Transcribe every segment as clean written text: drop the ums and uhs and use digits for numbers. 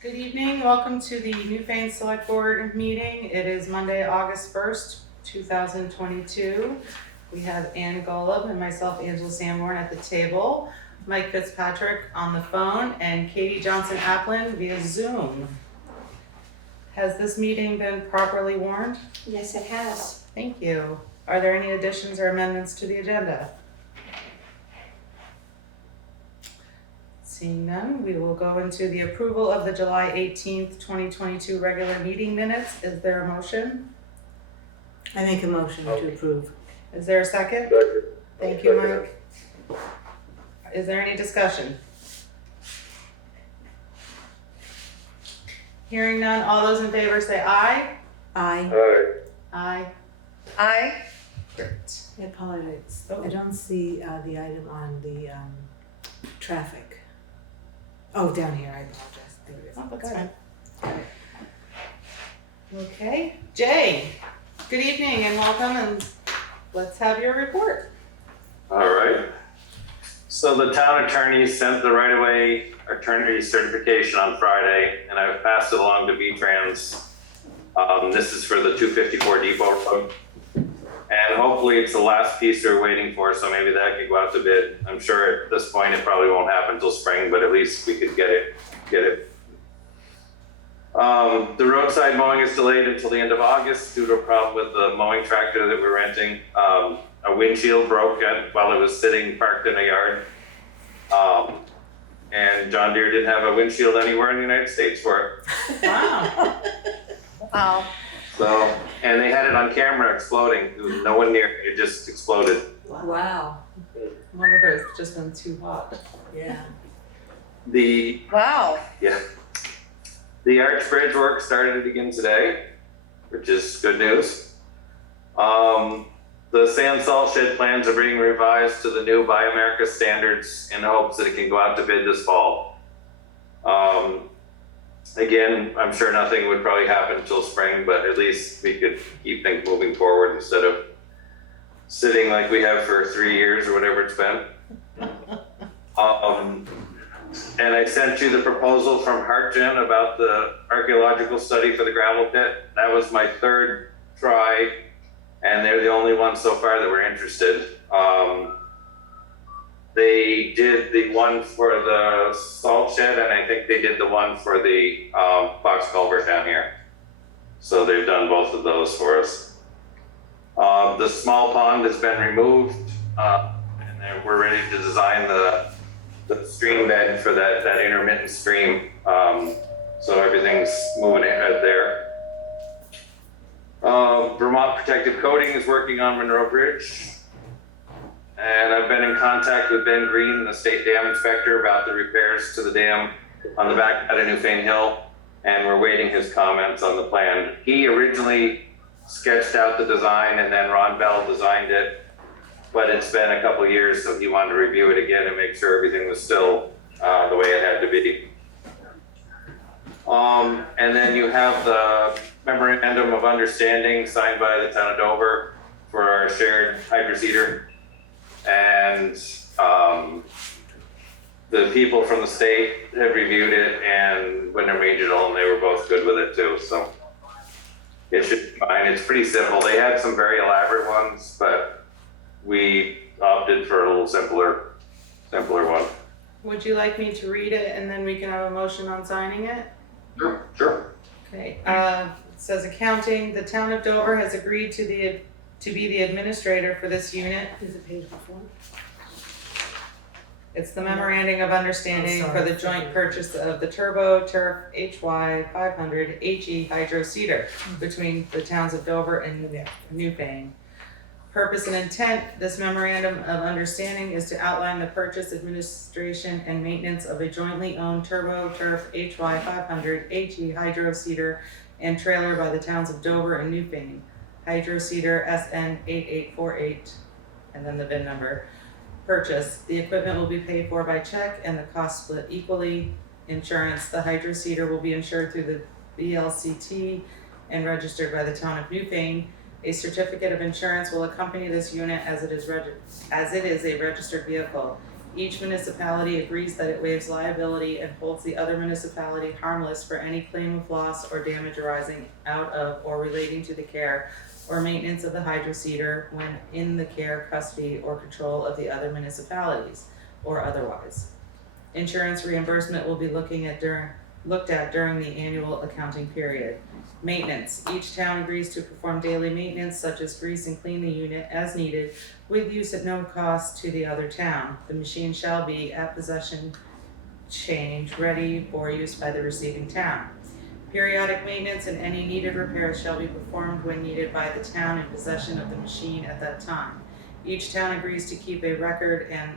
Good evening, welcome to the Newfane Selectboard meeting. It is Monday, August 1st, 2022. We have Ann Golub and myself, Angela Sanborn, at the table, Mike Fitzpatrick on the phone, and Katie Johnson-Applin via Zoom. Has this meeting been properly warned? Yes, it has. Thank you. Are there any additions or amendments to the agenda? Seeing none, we will go into the approval of the July 18th, 2022 regular meeting minutes. Is there a motion? I make a motion to approve. Is there a second? Thank you, Mike. Is there any discussion? Hearing none, all those in favor say aye. Aye. Aye. Aye. Great. I apologize. Oh. I don't see the item on the traffic. Oh, down here, I apologize. There it is. Oh, that's fine. Okay, Jay, good evening and welcome, and let's have your report. All right. So the town attorney sent the right-of-way attorney certification on Friday, and I've passed it along to V-Trans. This is for the 254 Depot Road. And hopefully it's the last piece they're waiting for, so maybe that could go out to bid. I'm sure at this point it probably won't happen until spring, but at least we could get it. The roadside mowing is delayed until the end of August due to a problem with the mowing tractor that we're renting. A windshield broke while it was sitting parked in a yard. And John Deere didn't have a windshield anywhere in the United States for it. Wow. Wow. So, and they had it on camera exploding. There was no one near, it just exploded. Wow. I wonder if it's just been too hot. Yeah. Wow. The arch bridge work started again today, which is good news. The sand salt shed plans are being revised to the new Buy America standards in hopes that it can go out to bid this fall. Again, I'm sure nothing would probably happen until spring, but at least we could keep things moving forward instead of sitting like we have for 3 years or whatever it's been. And I sent you the proposal from HeartGen about the archaeological study for the gravel pit. That was my third try, and they're the only ones so far that were interested. They did the one for the salt shed, and I think they did the one for the box culvert down here. So they've done both of those for us. The small pond has been removed, and then we're ready to design the stream bed for that intermittent stream. So everything's moving ahead there. Vermont Protective Coating is working on Monroe Bridge. And I've been in contact with Ben Green, the state dam inspector, about the repairs to the dam on the back side of Newfane Hill, and we're waiting his comments on the plan. He originally sketched out the design, and then Ron Bell designed it, but it's been a couple of years, so he wanted to review it again and make sure everything was still the way it had to be. And then you have the memorandum of understanding signed by the town of Dover for our shared hydroseeder. And the people from the state have reviewed it, and Winter Regional, and they were both good with it too, so it should be fine. It's pretty simple. They had some very elaborate ones, but we opted for a little simpler one. Would you like me to read it and then we can have a motion on signing it? Sure. Okay, it says accounting, the town of Dover has agreed to be the administrator for this unit. Is it page before? It's the memorandum of understanding for the joint purchase of the Turbo Turf HY 500 HE Hydro Seeder between the towns of Dover and Newfane. Purpose and intent, this memorandum of understanding is to outline the purchase, administration, and maintenance of a jointly owned Turbo Turf HY 500 HE Hydro Seeder and trailer by the towns of Dover and Newfane. Hydro Seeder SN 8848, and then the VIN number. Purchase, the equipment will be paid for by check and the cost split equally. Insurance, the Hydro Seeder will be insured through the VLCT and registered by the town of Newfane. A certificate of insurance will accompany this unit as it is a registered vehicle. Each municipality agrees that it waives liability and holds the other municipality harmless for any claim of loss or damage arising out of or relating to the care or maintenance of the hydroseeder when in the care, custody, or control of the other municipalities, or otherwise. Insurance reimbursement will be looked at during the annual accounting period. Maintenance. Each town agrees to perform daily maintenance such as grease and clean the unit as needed with use at no cost to the other town. The machine shall be at possession change ready for use by the receiving town. Periodic maintenance and any needed repairs shall be performed when needed by the town in possession of the machine at that time. Each town agrees to keep a record and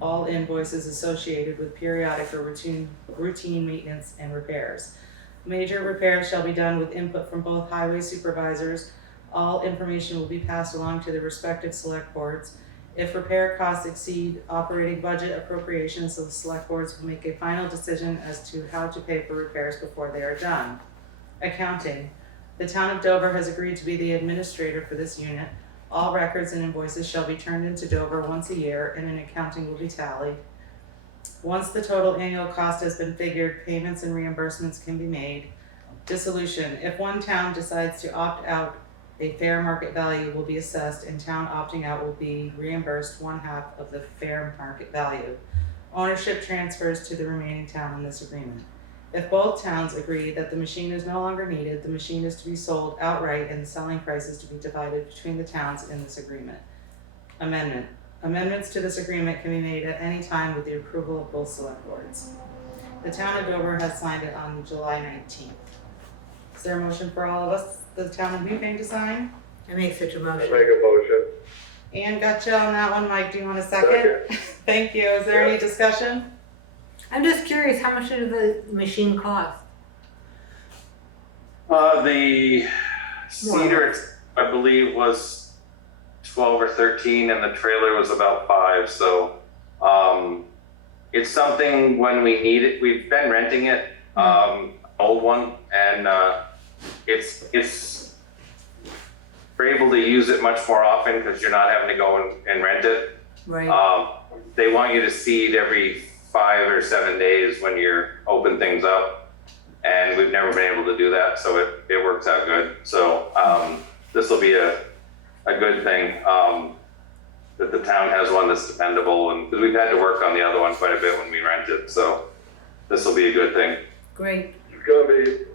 all invoices associated with periodic or routine maintenance and repairs. Major repairs shall be done with input from both highway supervisors. All information will be passed along to the respective select boards. If repair costs exceed operating budget appropriations, the select boards will make a final decision as to how to pay for repairs before they are done. Accounting. The town of Dover has agreed to be the administrator for this unit. All records and invoices shall be turned into Dover once a year and an accounting will be tallied. Once the total annual cost has been figured, payments and reimbursements can be made. Dissolution. If one town decides to opt out, a fair market value will be assessed and town opting out will be reimbursed 1/2 of the fair market value. Ownership transfers to the remaining town in this agreement. If both towns agree that the machine is no longer needed, the machine is to be sold outright and the selling price is to be divided between the towns in this agreement. Amendment. Amendments to this agreement can be made at any time with the approval of both select boards. The town of Dover has signed it on July 19th. Is there a motion for all of us, the town of Newfane, to sign? I make such a I motion. make a motion. Ann got you on that one. Mike, do you want a second? Thank you. Is there any discussion? I'm just curious, how much did the machine cost? The cedar, I believe, was 12 or 13 and the trailer was about 5. So, it's something when we need it, we've been renting it, old one, and, it's, we're able to use it much more often because you're not having to go and rent it. Right. They want you to seed every 5 or 7 days when you're open things up, and we've never been able to do that, so it works out good. So this will be a good thing that the town has one that's dependable, and because we've had to work on the other one quite a bit when we rent it, so this will be a good thing. Great. You're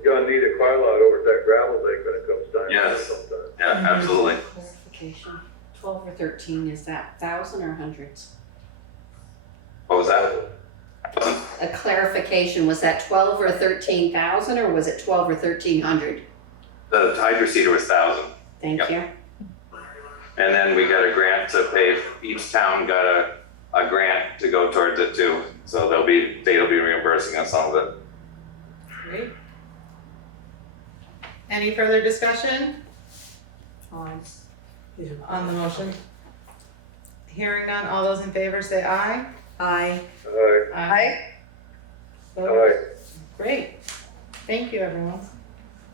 gonna need a car lot over at that gravel lake when it comes time. Yes. Sometime. Yeah, absolutely. Clarification, 12 or 13, is that 1,000 or hundreds? What was that? A clarification, was that 12 or 13,000 or was it 12 or 1,300? The hydroseeder was 1,000. Thank Yep. you. And then we got a grant to pay, each town got a grant to go towards it too. So they'll be reimbursing us some of it. Great. Any further discussion on the motion? Hearing none, all those in favor say aye. Aye. Aye. Aye. Aye. Great. Thank you, everyone.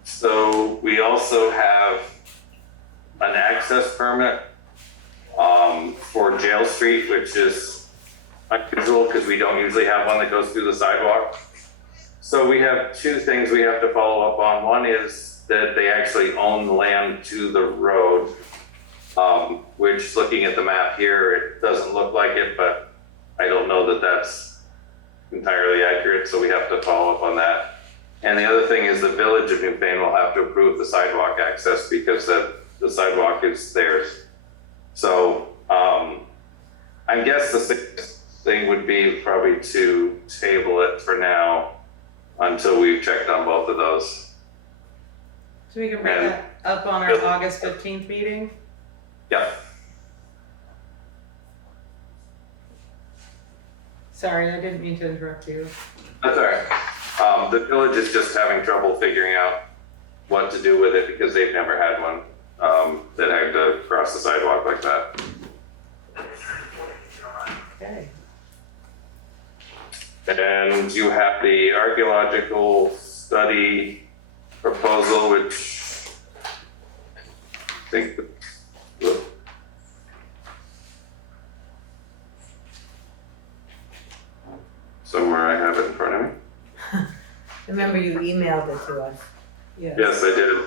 So we also have an access permit for Jail Street, which is unusual because we don't usually have one that goes through the sidewalk. So we have 2 things we have to follow up on. One is that they actually own the land to the road, which, looking at the map here, it doesn't look like it, but I don't know that that's entirely accurate, so we have to follow up on that. And the other thing is the village of Newfane will have to approve the sidewalk access because the sidewalk is theirs. So, I guess the thing would be probably to table it for now until we've checked on both of those. So we can bring that up on our August 15th meeting? Yep. Sorry, I didn't mean to interrupt you. That's all right. The village is just having trouble figuring out what to do with it because they've never had one that had to cross the sidewalk like that. Okay. And you have the archaeological study proposal, which I think, have it in front of me. Remember you emailed it to us. Yes, I did.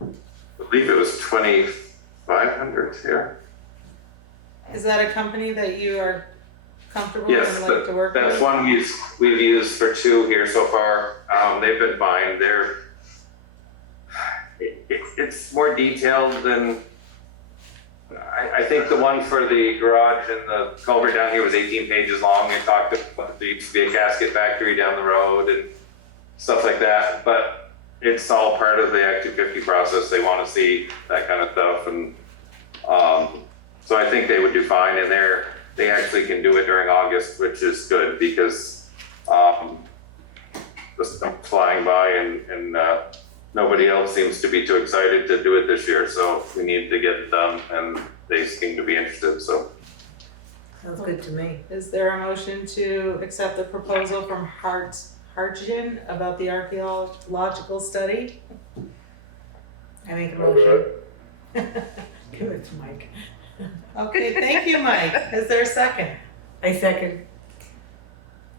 I believe it was 2,500 here. Is that a company that you are comfortable Yes, and like to work with? that's one we've used for 2 here so far. They've been fine. It's more detailed than, I think the one for the garage and the culvert down here was 18 pages long. It talked about there used to be a casket factory down the road and stuff like that, but it's all part of the Act 250 process. They want to see that kind of stuff, and so I think they would do fine. And they actually can do it during August, which is good because the stuff's flying by, and nobody else seems to be too excited to do it this year. So we need to get it done, and they seem to be interested. So Sounds good to me. Is there a motion to accept the proposal from Hartgen about the archaeological study? I make a motion. Give it to Mike. Okay, thank you, Mike. Is there a second? I second.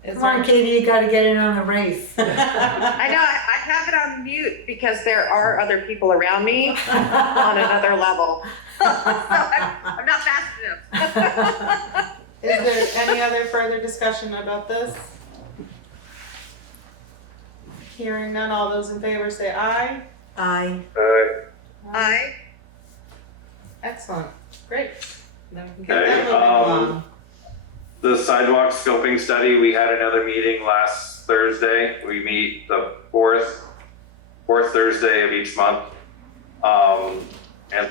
Is Come on, Katie, you gotta get in on the race. I know, I have it on mute because there are other people around me on another level. So I'm not fast enough. Is there any other further discussion about this? Hearing none, all those in favor say aye. Aye. Aye. Excellent, great. Then we can get Okay, that moving along. the sidewalk scoping study, we had another meeting last Thursday. We meet the fourth Thursday of each month. And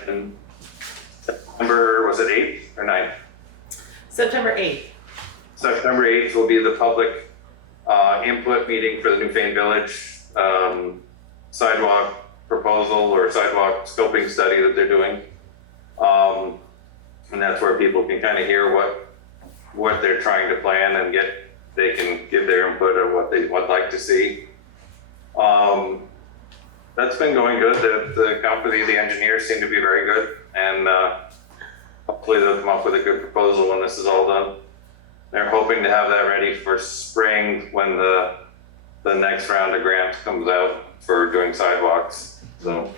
then September, was it 8th or 9th? September 8th. September 8th will be the public input meeting for the Newfane Village sidewalk proposal or sidewalk scoping study that they're doing. And that's where people can kind of hear what they're trying to plan and they can give their input of what they would like to see. That's been going good. The company, the engineers seem to be very good, and hopefully they'll come up with a good proposal when this is all done. They're hoping to have that ready for spring when the next round of grants comes out for doing sidewalks. So,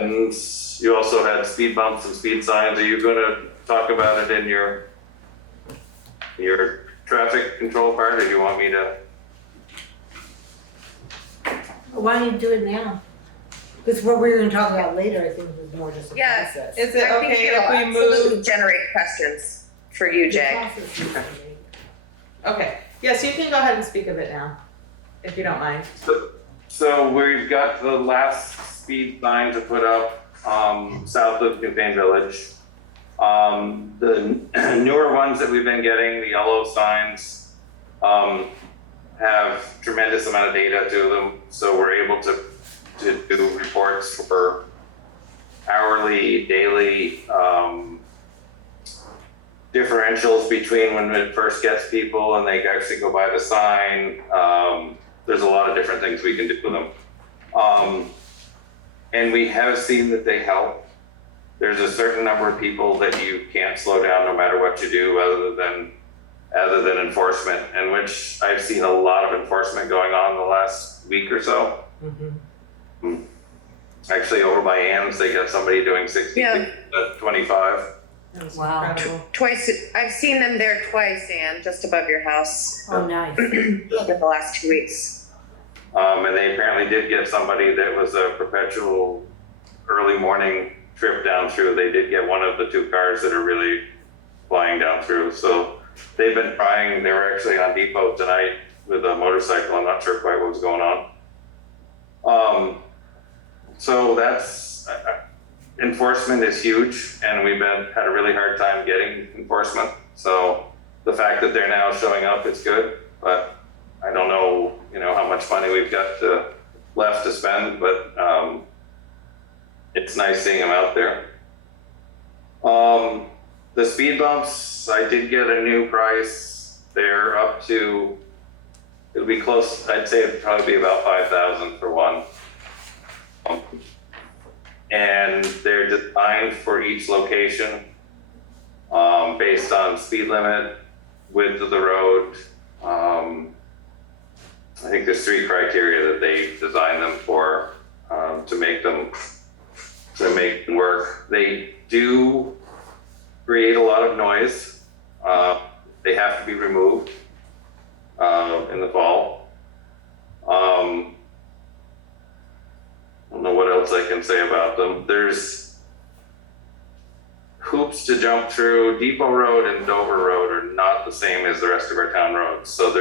and you also had speed bumps and speed signs. Are you going to talk about it in your traffic control part, or do you want me to? Why don't you do it now? Because what we're gonna talk about later, I think, is more just a Yeah. process. Is it I think okay it'll if we absolutely move? generate questions for you, The Jay. process is great. Okay, yes, you can go ahead and speak of it now, if you don't mind. So we've got the last speed sign to put up south of Newfane Village. The newer ones that we've been getting, the yellow signs, have tremendous amount of data to them. So we're able to do reports for hourly, daily, differentials between when it first gets people and they actually go by the sign. There's a lot of different things we can do with them. And we have seen that they help. There's a certain number of people that you can't slow down no matter what you do other than enforcement, and which I've seen a lot of enforcement going on the last week or so. Actually, over by Ann's, they got somebody doing 60 Yeah. to 25. That was Wow. incredible. Twice, I've seen them there twice, Ann, just above your house Oh, nice. in the last 2 weeks. And they apparently did get somebody that was a perpetual early morning trip down through. They did get one of the 2 cars that are really flying down through. So they've been trying. They were actually on Depot tonight with a motorcycle. I'm not sure quite what was going on. So that's enforcement is huge, and we've had a really hard time getting enforcement. So the fact that they're now showing up is good, but I don't know, how much money we've got left to spend, but it's nice seeing them out there. The speed bumps, I did get a new price. They're up to, it'll be close, I'd say it'd probably be about 5,000 for one. and they're designed for each location, based on speed limit, width of the road. I think there's 3 criteria that they designed them for, to make them work. They do create a lot of noise. They have to be removed in the fall. I don't know what else I can say about them. There's hoops to jump through. Depot Road and Dover Road are not the same as the rest of our town roads. So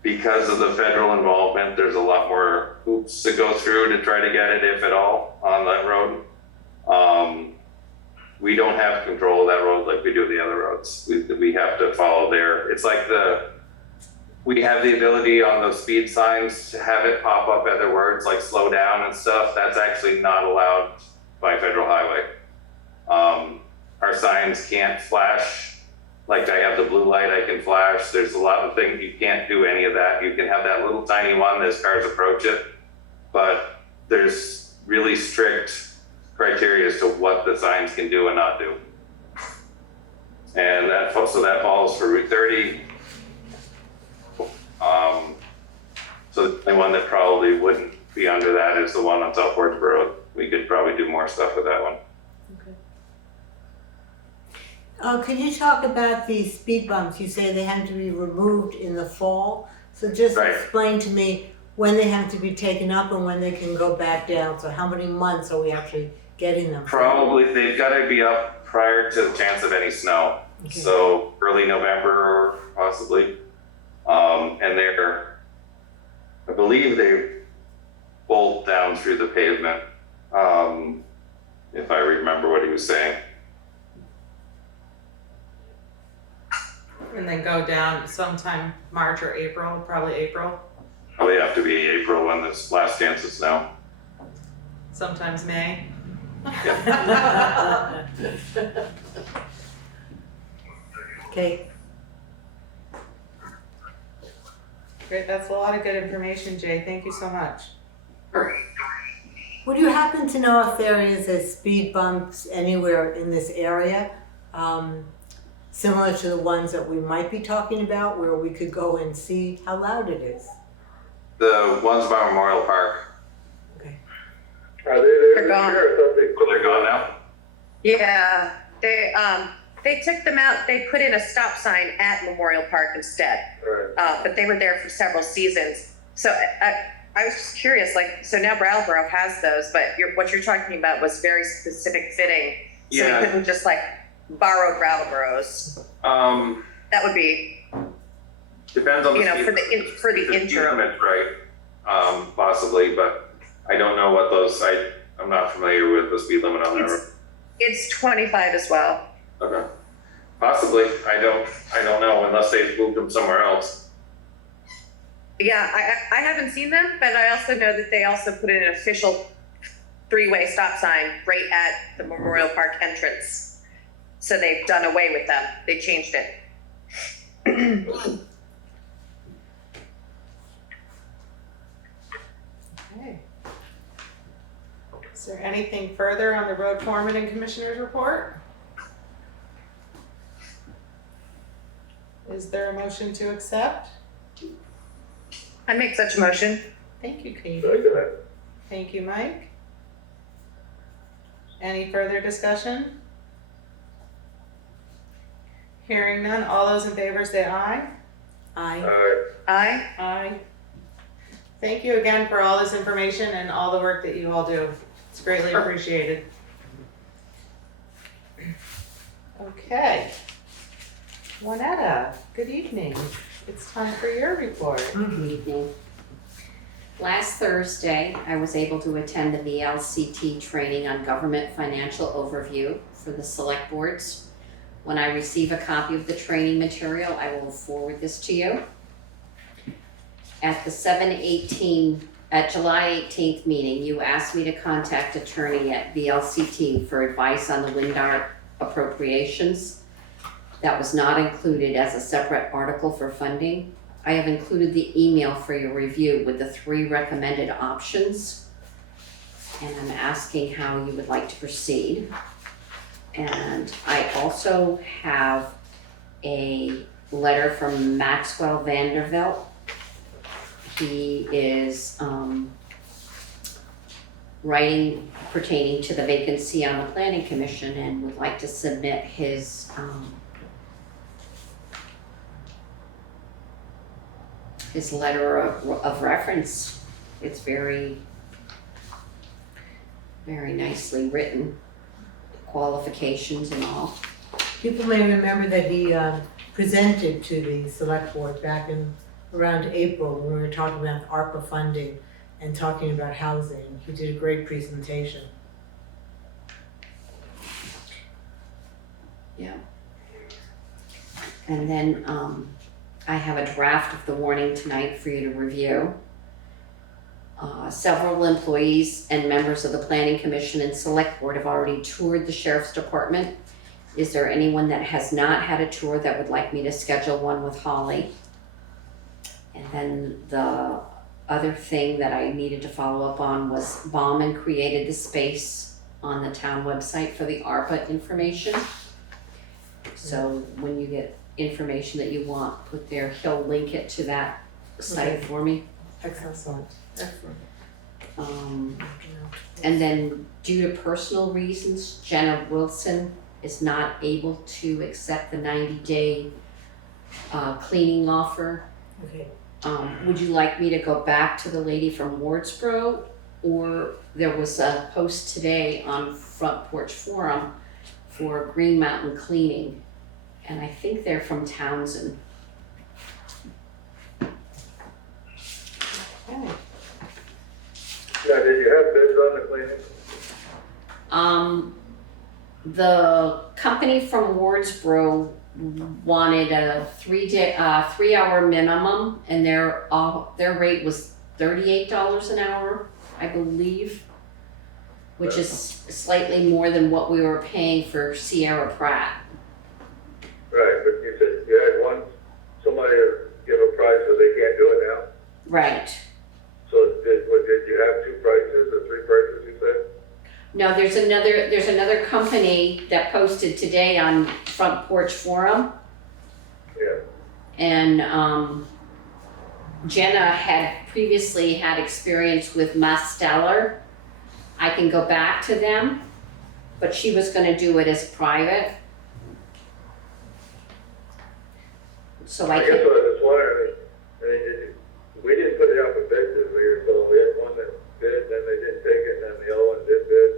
because of the federal involvement, there's a lot more hoops to go through to try to get it, if at all, on that road. We don't have control of that road like we do the other roads. We have to follow it's like we have the ability on those speed signs to have it pop up other words like slow down and stuff. That's actually not allowed by federal highway. Our signs can't flash. Like I have the blue light, I can flash. There's a lot of things, you can't do any of that. You can have that little tiny one as cars approach it, but there's really strict criteria as to what the signs can do and not do. And that falls for Route 30. So the only one that probably wouldn't be under that is the one on South Road. We could probably do more stuff with that one. Can you talk about the speed bumps? You say they have to be removed in the fall. So just Right. explain to me when they have to be taken up and when they can go back down. So how many months are we actually getting them? Probably, they've got to be up prior to the chance of any snow. Okay. So early November possibly. And I believe they bolt down through the pavement, if I remember what he was saying. And then go down sometime March or April, probably April, Probably have to be April when this last chance of snow. sometimes May. Okay. Great, that's a lot of good information, Jay. Thank you so much. Would you happen to know if there is a speed bumps anywhere in this area, similar to the ones that we might be talking about, where we could go and see how loud it is? The ones by Memorial Park, Okay. Are they there They're this gone. year? I thought they they're gone now? Yeah, they took them out, they put in a stop sign at Memorial Park instead. Alright. But they were there for several seasons. So I was just curious, like, so now Brattleboro has those, but what you're talking about was very specific fitting. So Yeah. you couldn't just like borrow Brattleboro's. That would be, Depends on the you know, speed for the If the speed interim. limit's right, possibly, but I don't know what those, I'm not familiar with the speed limit on that road. It's 25 as well. Okay. Possibly, I don't know unless they've moved them somewhere else. Yeah, I haven't seen them, but I also know that they also put in an official 3-way stop sign right at the Memorial Park entrance. So they've done away with them. They changed it. Okay. Is there anything further on the road foreman and commissioners report? Is there a motion to accept? I make such a motion. Thank you, Katie. Second it. Thank you, Mike. Any further discussion? Hearing none, all those in favor say aye. Aye. Alright. Aye. Aye. Thank you again for all this information and all the work that you all do. It's greatly appreciated. Okay. Juanetta, good evening. It's time for your report. Good evening. Last Thursday, I was able to attend the VLCT training on government financial overview for the select boards. When I receive a copy of the training material, I will forward this to you. At the July 18th meeting, you asked me to contact attorney at VLCT for advice on the WinDART appropriations. That was not included as a separate article for funding. I have included the email for your review with the 3 recommended options. and I'm asking how you would like to proceed. And I also have a letter from Maxwell Vanderbilt. He is writing pertaining to the vacancy on the planning commission and would like to submit his letter of reference. It's very, very nicely written, qualifications and all. People may remember that he presented to the select board back in around April when we were talking about ARPA funding and talking about housing. He did a great presentation. Yeah. And then I have a draft of the warning tonight for you to review. Several employees and members of the Planning Commission and Select Board have already toured the Sheriff's Department. Is there anyone that has not had a tour that would like me to schedule one with Holly? And then the other thing that I needed to follow up on was Bauman created the space on the town website for the ARPA information. So when you get information that you want put there, he'll link it to that site Okay. for me. Excellent. Excellent. And then due to personal reasons, Jenna Wilson is not able to accept the 90-day cleaning offer. Okay. Would you like me to go back to the lady from Wardsboro? Or there was a post today on Front Porch Forum for Green Mountain cleaning, and I think they're from Townsend. Okay. Yeah, did you have bids on the cleaning? The company from Wardsboro wanted a 3-hour minimum, and their rate was $38 an hour, I believe, which is slightly more than what we were paying for Sierra Pratt. Right, but you said you had somebody give a price so they can't do it now? Right. So did you have 2 prices or 3 prices, you said? No, there's another company that posted today on Front Porch Forum, Yeah. and Jenna had previously had experience with Masteller. I can go back to them, but she was gonna do it as private. So I I guess I can, was just wondering, we didn't put it out for bid this year, so we had one that bid, then they didn't take it, and then the other one did bid.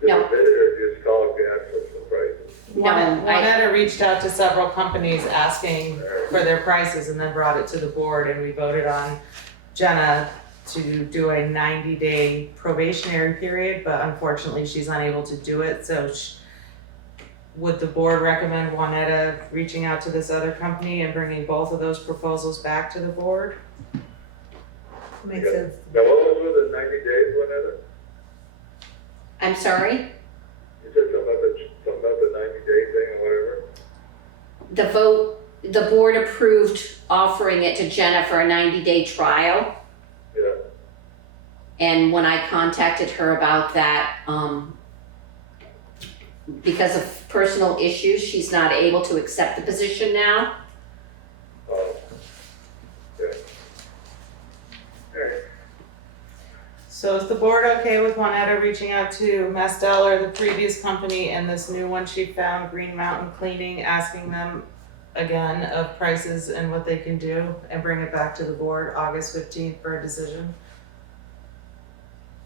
Did No. they bid it or just called and asked for some prices? Juanetta reached out to several companies asking for their prices and then brought it to the board, and we voted on Jenna to do a 90-day probationary period, but unfortunately she's unable to do it, so would the board recommend Juanetta reaching out to this other company and bringing both of those proposals back to the board? Makes sense. Now, what was with the 90 days, whatever? I'm sorry, You said something about the 90-day thing or whatever? the board approved offering it to Jenna for a 90-day trial. Yeah. And when I contacted her about that, because of personal issues, she's not able to accept the position now. Oh. Yeah. Alright. So is the board okay with Juanetta reaching out to Masteller, the previous company, and this new one she found, Green Mountain Cleaning, asking them again of prices and what they can do, and bring it back to the board August 15th for a decision?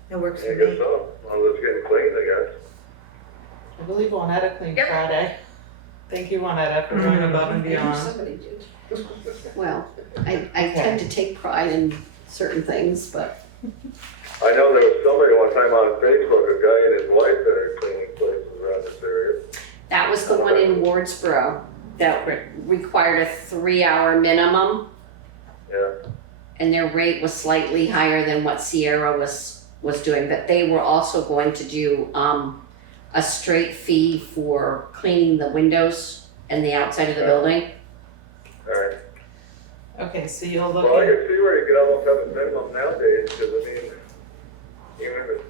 That works I for guess me. so. Well, it's getting cleaned, I guess. I believe Juanetta cleaned Yep. Friday. Thank you, Juanetta, for going above and beyond. Well, I tend to take pride in certain things, but I know there was somebody one time on Facebook, a guy and his wife that are cleaning places around this area. that was the one in Wardsboro that required a 3-hour minimum, Yeah. and their rate was slightly higher than what Sierra was doing, but they were also going to do a straight fee for cleaning the windows and the outside of the building. Alright. Okay, so you'll look Well, I at, can see where you could almost have a minimum nowadays, because I mean, even if it's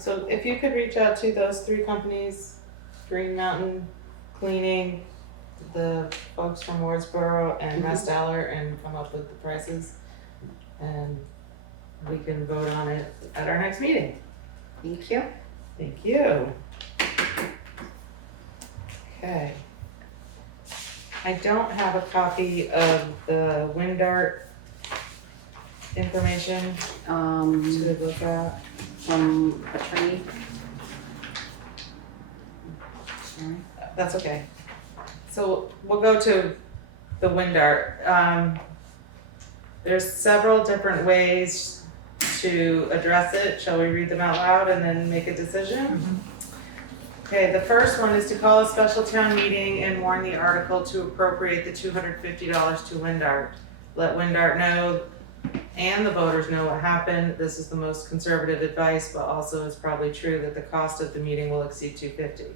so if you could reach out to those 3 companies, Green Mountain Cleaning, the folks from Wardsboro and Restaller, and come up with the prices, and we can vote on it at our next meeting. Thank you. Thank you. Okay. I don't have a copy of the WinDart information to look at. From attorney. Sorry. That's okay. So we'll go to the WinDart. There's several different ways to address it. Shall we read them out loud and then make a decision? Okay, the first one is to call a special town meeting and warn the article to appropriate the $250 to WinDart. Let WinDart know and the voters know what happened. This is the most conservative advice, but also is probably true that the cost of the meeting will exceed $250.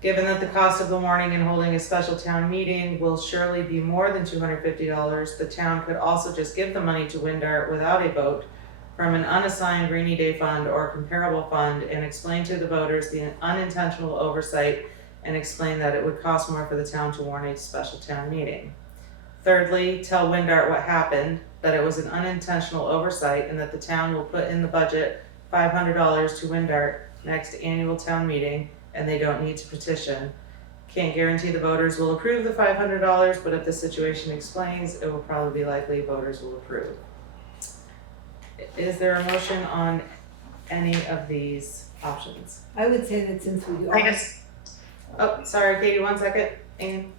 Given that the cost of the warning and holding a special town meeting will surely be more than $250, the town could also just give the money to WinDart without a vote from an unassigned rainy day fund or comparable fund and explain to the voters the unintentional oversight and explain that it would cost more for the town to warn a special town meeting. Thirdly, tell WinDart what happened, that it was an unintentional oversight and that the town will put in the budget $500 to WinDart next annual town meeting and they don't need to petition. Can't guarantee the voters will approve the $500, but if the situation explains, it will probably be likely voters will approve. Is there a motion on any of these options? I would say that since we I guess, Oh, sorry, Katie, 1 second. Ann?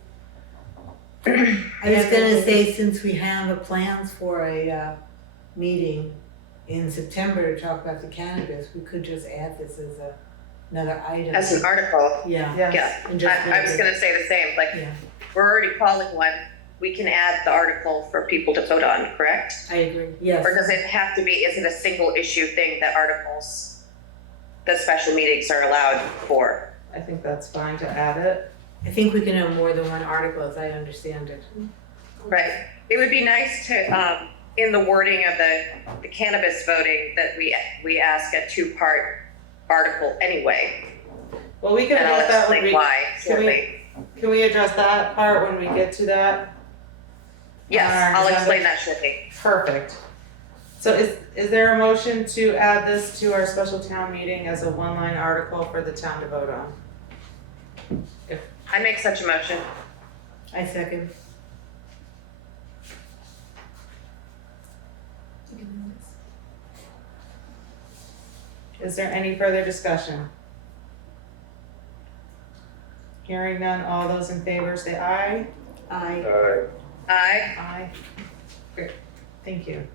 I was gonna say, since we have the plans for a meeting in September to talk about the cannabis, we could just add this as another item. as an article, Yeah. Yes. yeah, And just I was gonna say the same, like, Yeah, we're already calling one, we can add the article for people to vote on, correct? I agree, yes. Or does it have to be, is it a single issue thing that articles, that special meetings are allowed for? I think that's fine to add it. I think we can have more than one article, as I understand it. Right, it would be nice to, in the wording of the cannabis voting, that we ask a 2-part article anyway. Well, we can And I'll address that when explain we, why can we- shortly. can we address that part when we get to that? Yes, I'll explain that shortly. Perfect. So is there a motion to add this to our special town meeting as a 1-line article for the town to vote on? I make such a motion. I second. Is there any further discussion? Hearing none, all those in favor say aye. I, Aye. Aye. Great, thank you.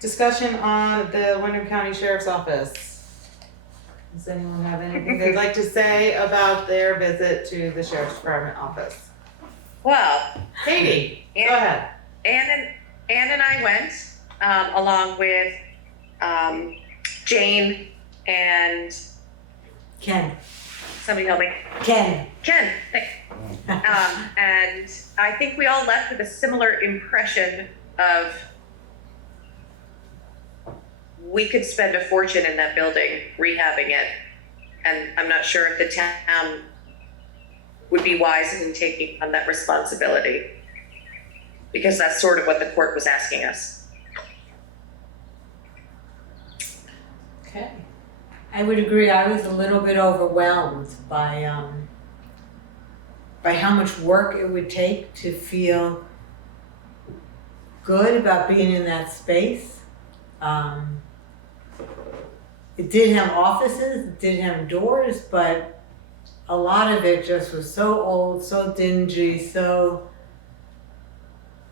Discussion on the Wyndham County Sheriff's Office. Does anyone have anything they'd like to say about their visit to the Sheriff's Department office? Well, Katie, go Yeah. ahead. Ann and I went, along with, Jane and Ken, somebody help me. Ken. Ken, and I think we all left with a similar impression of we could spend a fortune in that building rehabbing it. And I'm not sure if the town would be wise in taking on that responsibility, because that's sort of what the court was asking us. Okay. I would agree, I was a little bit overwhelmed by how much work it would take to feel good about being in that space. It did have offices, it did have doors, but a lot of it just was so old, so dingy, so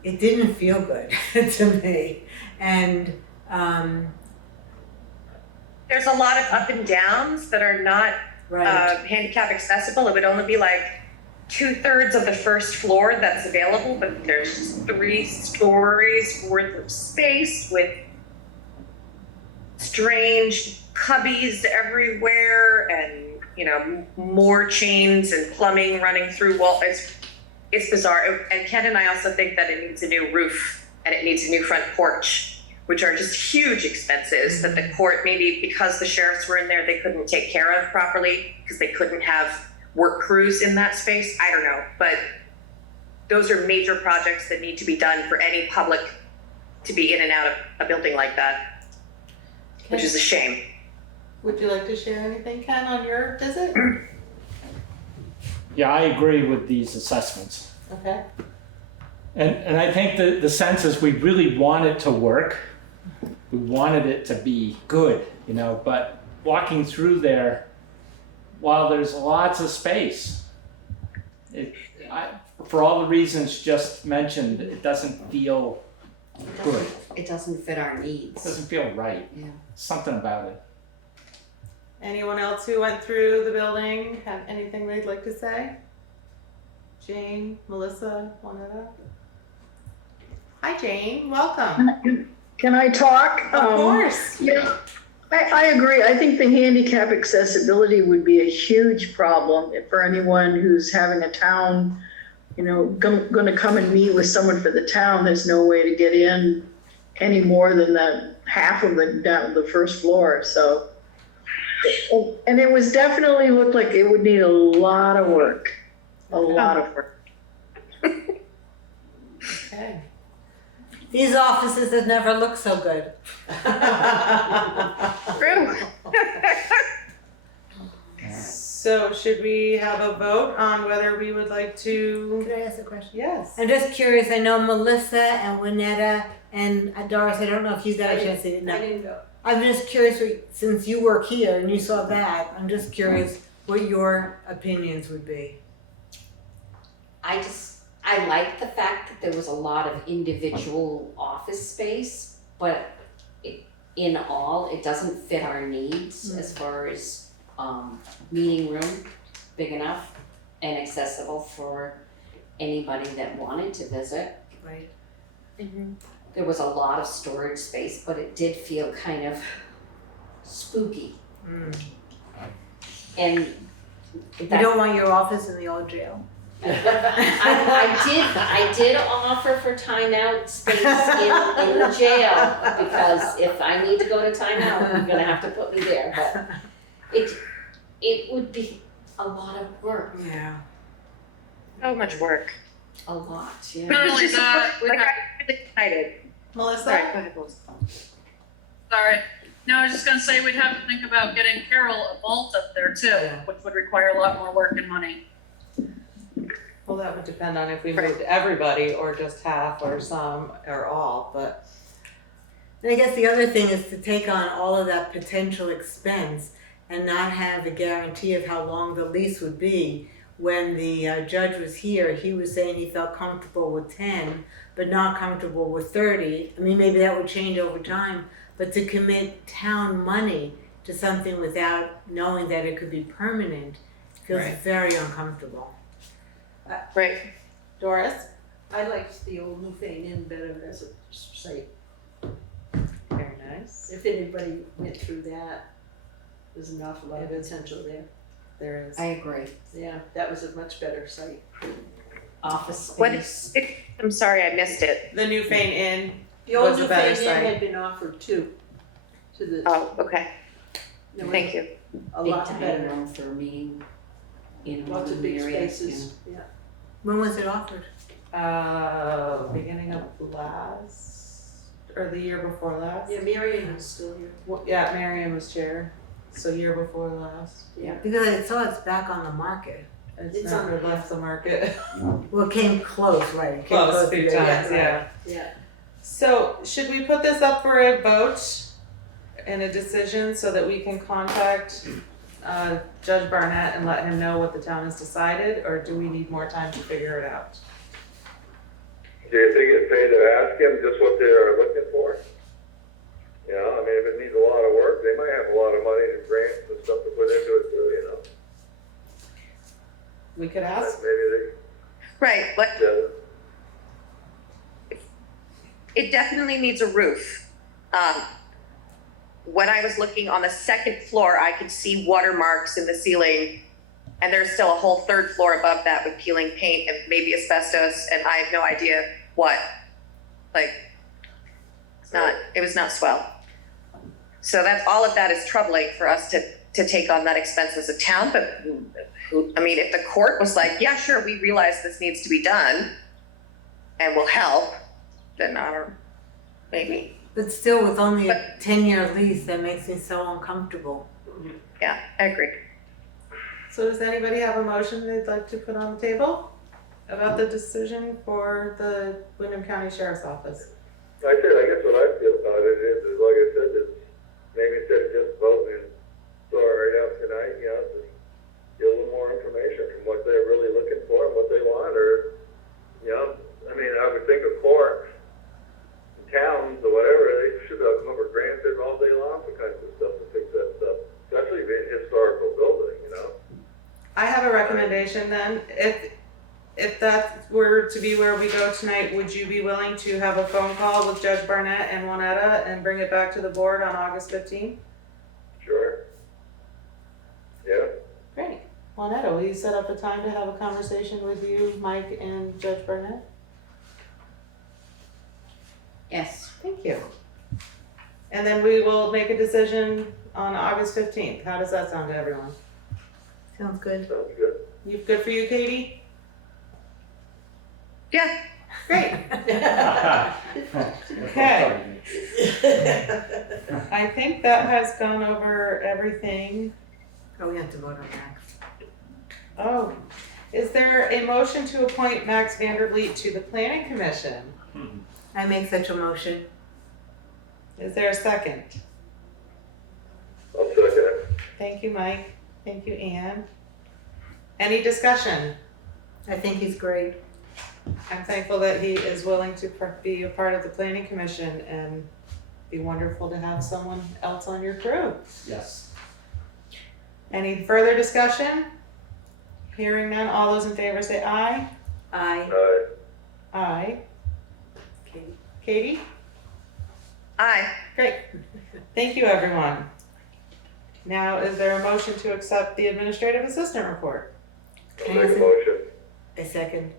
it didn't feel good to me. And There's a lot of up and downs that are not right. handicap accessible. It would only be like 2/3 of the first floor that's available, but there's 3 stories worth of space with strange cubbies everywhere, and more chains and plumbing running through it's bizarre. And Ken and I also think that it needs a new roof and it needs a new front porch. which are just huge expenses that the court, maybe because the sheriffs were in there, they couldn't take care of properly because they couldn't have work crews in that space. I don't know, but those are major projects that need to be done for any public to be in and out of a building like that, which is a shame. Would you like to share anything, Ken, on your visit? Yeah, I agree with these assessments. Okay. And I think the sense is we really want it to work. We wanted it to be good, you know, but walking through there, while there's lots of space, for all the reasons just mentioned, it doesn't feel good. It doesn't fit our It needs. doesn't feel right. Yeah. Something about it. Anyone else who went through the building have anything they'd like to say? Jane, Melissa, Juanetta? Hi, Jane. Welcome. Can I talk? Of course. Yeah, I agree. I think the handicap accessibility would be a huge problem for anyone who's having a town, you know, going to come and meet with someone for the town. There's no way to get in any more than the half of the first floor. So, and it was definitely looked like it would need a lot of work, a lot of work. Okay. These offices that never look so good. True. So should we have a vote on whether we would like to? Could I ask a question? Yes. I'm just curious, I know Melissa and Juanetta and Doris, I don't know if you got a chance to see it. No. I didn't go. I'm just curious, since you work here and you saw that, I'm just curious what your opinions would be. I like the fact that there was a lot of individual office space, but in all, it doesn't fit our needs as far as meeting room, big enough and accessible for anybody that wanted to visit. Right. There was a lot of storage space, but it did feel kind of spooky. And You don't want your office in the old jail? I did offer for timeout space in the jail, because if I need to go to timeout, you're gonna have to put me there, but it would be a lot of work, Yeah. So much work. a lot, yeah. Really, Like, I'm really excited. Melissa? Sorry, go ahead, Melissa. Sorry. No, I was just gonna say we'd have to think about getting Carol a vault up there too, which would require a lot more work and money. Well, that would depend on if we moved everybody or just half or some or all, but And I guess the other thing is to take on all of that potential expense and not have the guarantee of how long the lease would be. When the judge was here, he was saying he felt comfortable with 10, but not comfortable with 30. I mean, maybe that would change over time, but to commit town money to something without knowing that it could be permanent feels Right. very uncomfortable. Right. Doris? I liked the old Newfane Inn better as a site. Very nice. If anybody went through that, there's an awful lot of It is. potential there. There is. I agree. Yeah, that was a much better site. Office What space. I'm sorry, I missed it. The Newfane Inn. The old Was a better Newfane Inn site. had been offered too, to the. Oh, okay. there was Thank you. A Big lot dining better, room for meeting, lots of in big the area, spaces, yeah. When was it offered? Beginning of last, or the year before last? Yeah, Marion was still here. Well, yeah, Marion was chair, so year before last. Because I saw it's back on the market. It's It's never on- left the market. Well, it came close, right? It came Close, to big the- times, right. yeah. Yeah. So should we put this up for a vote and a decision so that we can contact Judge Barnett and let him know what the town has decided, or do we need more time to figure it out? Do you think it's fair to ask him just what they're looking for? You know, I mean, if it needs a lot of work, they might have a lot of money and grants and stuff to put into it too, you know? We could ask. Maybe Right, but they, it definitely needs a roof. When I was looking on the second floor, I could see watermarks in the ceiling, and there's still a whole third floor above that with peeling paint and maybe asbestos, and I have no idea what. Like, it was not swell. So that's, all of that is troubling for us to take on that expense as a town, but I mean, if the court was like, yeah, sure, we realize this needs to be done and will help, then maybe. But still, with only a 10-year lease, that makes me so uncomfortable. Yeah, I agree. So does anybody have a motion they'd like to put on the table about the decision for the Wyndham County Sheriff's Office? I guess what I feel about it is like I said, is maybe instead of just voting and throwing it right out tonight, you know, just get a little more information from what they're really looking for and what they want, or, you know, I mean, I would think of court, towns or whatever, they should have come up with grants all day long for kinds of stuff to fix that stuff, especially being a historical building, you know? I have a recommendation then. If that were to be where we go tonight, would you be willing to have a phone call with Judge Barnett and Juanetta and bring it back to the board on August 15th? Sure. Yeah. Great. Juanetta, will you set up a time to have a conversation with you, Mike, and Judge Barnett? Yes. Thank you. And then we will make a decision on August 15th. How does that sound to everyone? Sounds good. Sounds good. Good for you, Katie? Yeah. Great. Okay. I think that has gone over everything. Oh, we have to vote on that. Oh, is there a motion to appoint Max Vanderbilt to the Planning Commission? I make such a motion. Is there a second? I'll second it. Thank you, Mike. Thank you, Anne. Any discussion? I think he's great. I'm thankful that he is willing to be a part of the Planning Commission, and be wonderful to have someone else on your crew. Yes. Any further discussion? Hearing none, all those in favor say aye. Aye. Aye. Katie. Katie? Aye. Great. Thank you, everyone. Now, is there a motion to accept the administrative assistant report? I'll make a motion. A second.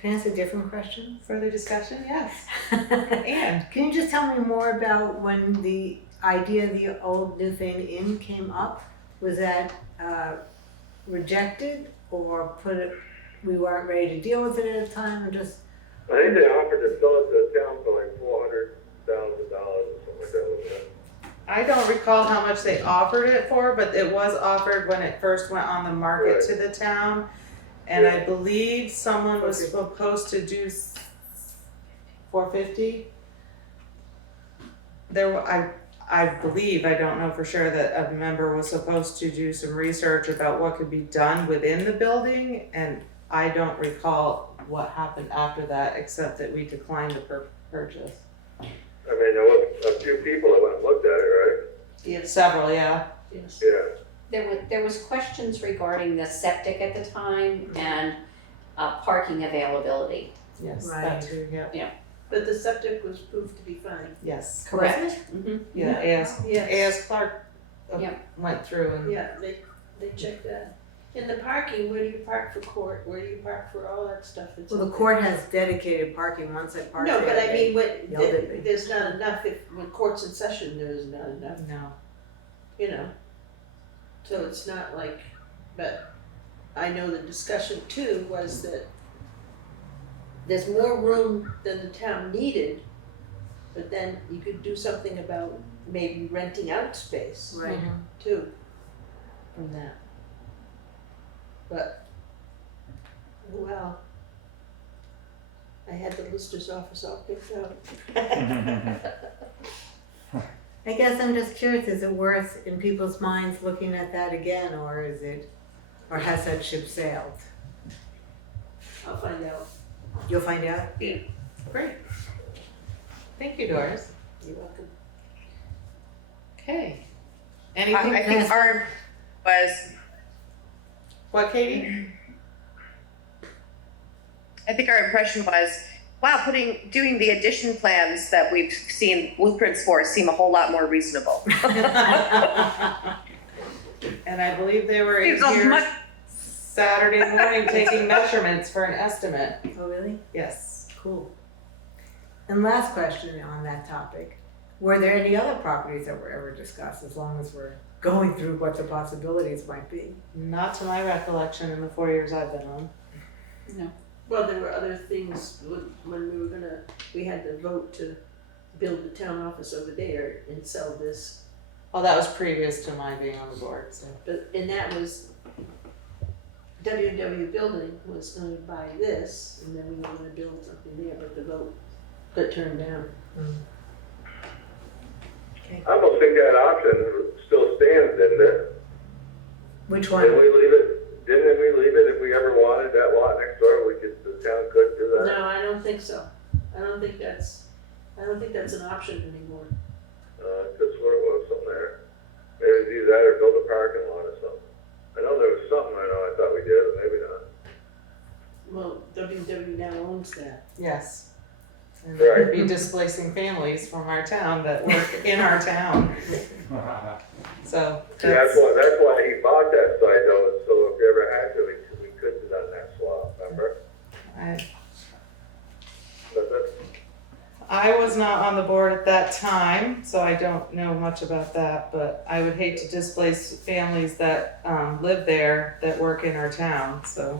Can I ask a different question? Further discussion? Yes. Can Anne? you just tell me more about when the idea of the old Newfane Inn came up? Was that rejected, or we weren't ready to deal with it at the time, or just? I think they offered to sell it to the town for like $400,000 or something like that, wasn't it? I don't recall how much they offered it for, but it was offered when it first went on the market Right. to the town. And I believe someone was supposed to do $450. I believe, I don't know for sure, that a member was supposed to do some research about what could be done within the building, and I don't recall what happened after that, except that we declined the purchase. I mean, there was a few people that went and looked at it, right? Yes. Several, yeah. Yes. Yeah. There was questions regarding the septic at the time and parking availability. Yes, Right. that too, yeah. But the septic was proved to be fine. Yes. Correct? Mm-hmm. Yeah, Yes. A.S. Clark Yep. went through and. Yeah, they checked that. And the parking, where do you park for court, where do you park for all that stuff? It's Well, the in there. court has dedicated parking. Once I park No, there, but I they mean, when, yelled at me. there's not enough, when court's in session, there's not enough, No. you know? So it's not like, but I know the discussion too was that there's more room than the town needed, but then you could do something about maybe renting out space Right. too from that. But, well, I had the lister's office all picked out. I guess I'm just curious, is it worth in people's minds looking at that again, or has that ship sailed? I'll find out. You'll find out? Great. Thank you, Doris. You're welcome. Okay. Anything? I think our was, What, Katie? I think our impression was, wow, doing the addition plans that we've seen blueprints for seem a whole lot more reasonable. And I believe they were Seems a here much- Saturday morning taking measurements for an estimate. Oh, really? Yes. Cool. And last question on that topic, were there any other properties that were ever discussed, as long as we're going through what the possibilities might be? Not to my recollection in the 4 years I've been on. Well, there were other things when we had to vote to build the town office over there and sell this, Oh, that was previous to my being on the board, so. and that was, WW Building was gonna buy this, and then we were gonna build something there, but the vote got turned down. I almost think that option still stands, didn't it? Which Didn't one? we leave it, if we ever wanted that lot next door, the town could do that? No, I don't think so. I don't think that's an option anymore. Just where it was, something there. Maybe it's either that or build a parking lot or something. I know there was something, I thought we did, but maybe not. Well, WW now owns that. Yes. And we Right. could be displacing families from our town that work in our town, so. That's why he bought that site though, so if we ever had to, we could have done that swap, remember? But I was not on the board at that time, so I don't know much about that, but I would hate to displace families that live there that work in our town, so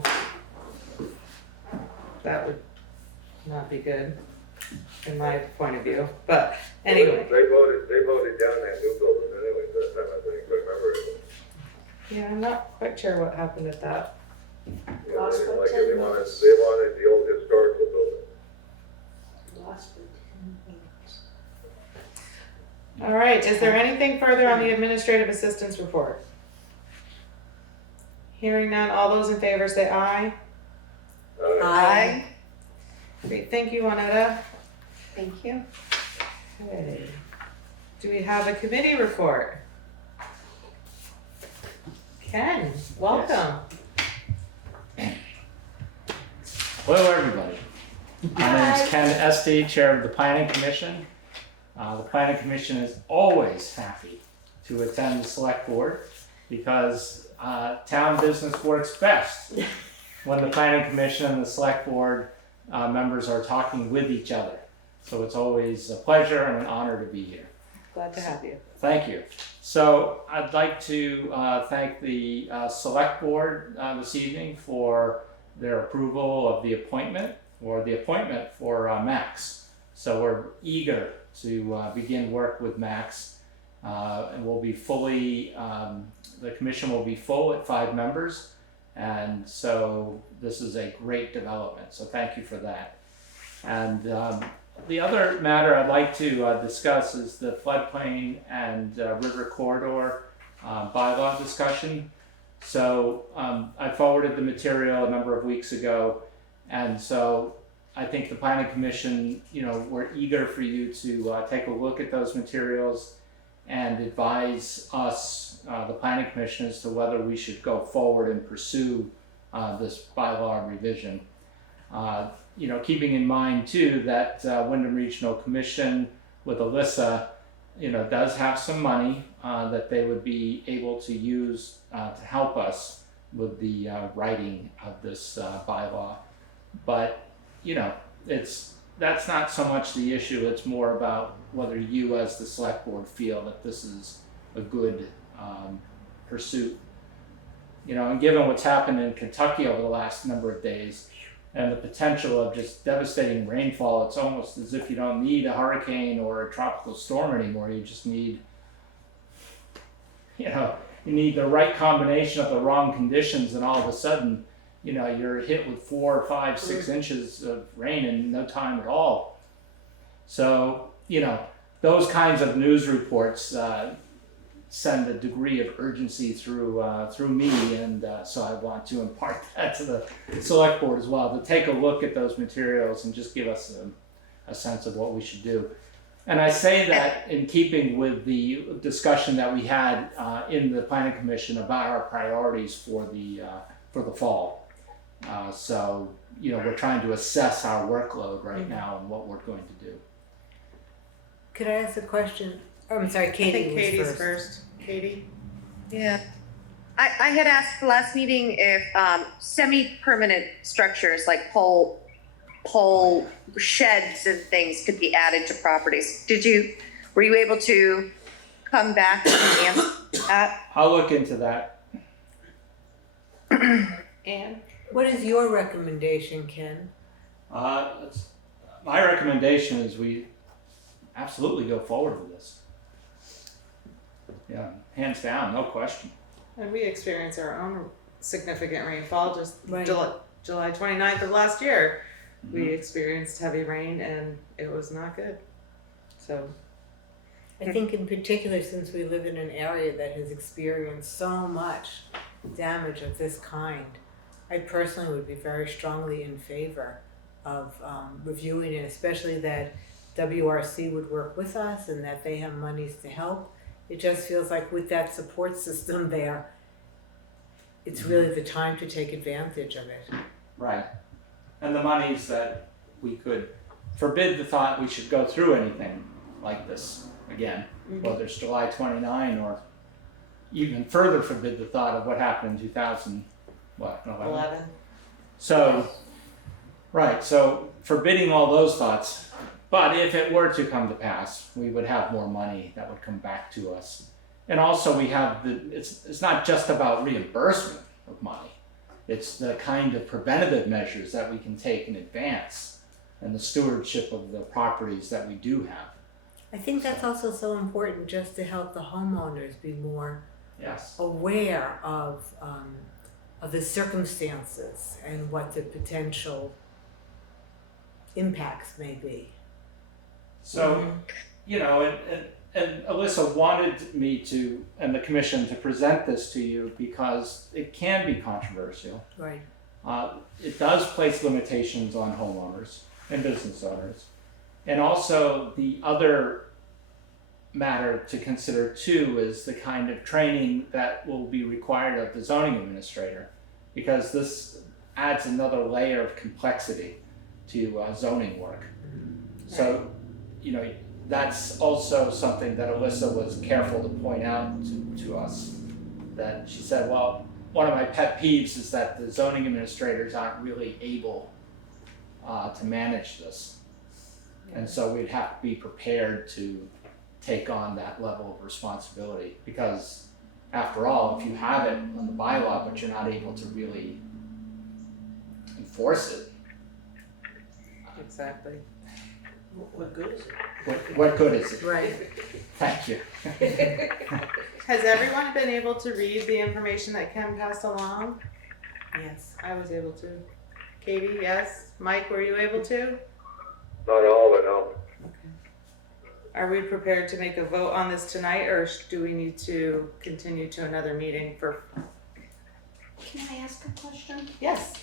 that would not be good in my point of view, but anyway. They voted down that new building anyway, that time, I think, I remember it. Yeah, I'm not quite sure what happened at that. You know, they didn't like it, they wanted the old historical building. Lost for 10 minutes. All right, is there anything further on the administrative assistance report? Hearing none, all those in favor say aye. Aye. Great, thank you, Juanetta. Thank you. Okay. Do we have a committee report? Ken, welcome. Hello, everybody. My name is Ken Esty, Chair of the Planning Commission. The Planning Commission is always happy to attend the Select Board because town business works best when the Planning Commission and the Select Board members are talking with each other. So it's always a pleasure and an honor to be here. Glad to have you. Thank you. So I'd like to thank the Select Board this evening for their approval of the appointment for Max. So we're eager to begin work with Max, and we'll be fully, the commission will be full at 5 members, and so this is a great development, so thank you for that. And the other matter I'd like to discuss is the floodplain and river corridor bylaw discussion. So I forwarded the material a number of weeks ago, and so I think the Planning Commission, we're eager for you to take a look at those materials and advise us, the Planning Commission, as to whether we should go forward and pursue this bylaw revision. Keeping in mind too that Wyndham Regional Commission with Alyssa, does have some money that they would be able to use to help us with the writing of this bylaw. But that's not so much the issue. It's more about whether you as the Select Board feel that this is a good pursuit. And given what's happened in Kentucky over the last number of days, and the potential of just devastating rainfall, it's almost as if you don't need a hurricane or a tropical storm anymore. You just need, you need the right combination of the wrong conditions, and all of a sudden, you're hit with 4, 5, 6 inches of rain in no time at all. So, those kinds of news reports send a degree of urgency through me, and so I want to impart that to the Select Board as well, to take a look at those materials and just give us a sense of what we should do. And I say that in keeping with the discussion that we had in the Planning Commission about our priorities for the fall. So we're trying to assess our workload right now and what we're going to do. Could I ask a question? Oh, I'm sorry, I Katie think was Katie's first. Katie? Yeah. I had asked the last meeting if semi-permanent structures like pole pole sheds and things could be added to properties. Were you able to come back and answer that? I'll look into that. And What is your recommendation, Ken? My recommendation is we absolutely go forward with this. Yeah, hands down, no question. and we experienced our own significant rainfall just Right. July 29th of last year. We experienced heavy rain and it was not good. So I think in particular, since we live in an area that has experienced so much damage of this kind, I personally would be very strongly in favor of reviewing it, especially that WRC would work with us and that they have monies to help. It just feels like with that support system there, it's really the time to take advantage of it. Right. And the monies that we could forbid the thought we should go through anything like this again, whether it's July 29 or even further forbid the thought of what happened in 2011. So, right, so forbidding all those thoughts, but if it were to come to pass, we would have more money that would come back to us. And also we have it's not just about reimbursement of money. It's the kind of preventative measures that we can take in advance and the stewardship of the properties that we do have. I think that's also so important just to help the homeowners be more Yes. aware of the circumstances and what the potential impacts may be. So, you know, and Alyssa wanted me to, and the commission, to present this to you because it can be controversial. Right. It does place limitations on homeowners and business owners. And also the other matter to consider too is the kind of training that will be required of the zoning administrator, because this adds another layer of complexity to zoning work. So, you know, that's also something that Alyssa was careful to point out to us, that she said, well, one of my pet peeves is that the zoning administrators aren't really able to manage this. And so we'd have to be prepared to take on that level of responsibility, because after all, if you have it on the bylaw but you're not able to really enforce it, exactly. What good is it? what good is it? Right. Thank you. Has everyone been able to read the information that Ken passed along? Yes. I was able to. Katie, yes. Mike, were you able to? Not all, but no. Are we prepared to make a vote on this tonight, or do we need to continue to another meeting for? Can I ask a question? Yes.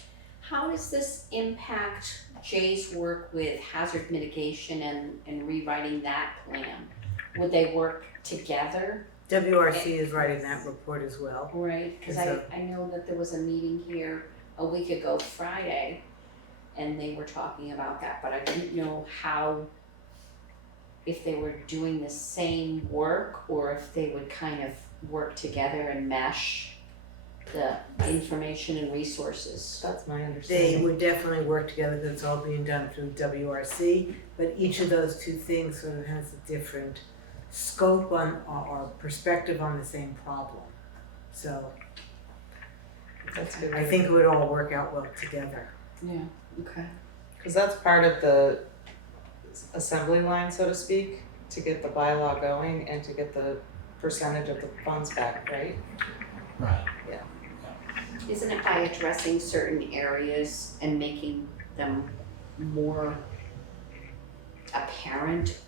How does this impact Jay's work with hazard mitigation and rewriting that plan? Would they work together? WRC is writing that report as well. Right, because I know that there was a meeting here a week ago Friday, and they were talking about that, but I didn't know if they were doing the same work or if they would kind of work together and mesh the information and resources. That's my They understanding. would definitely work together because it's all being done through WRC, but each of those two things sort of has a different scope on or perspective on the same problem. So That's good. I think it would all work out well together. Yeah, okay. Because that's part of the assembly line, so to speak, to get the bylaw going and to get the percentage of the funds back, right? Right. Isn't it by addressing certain areas and making them more apparent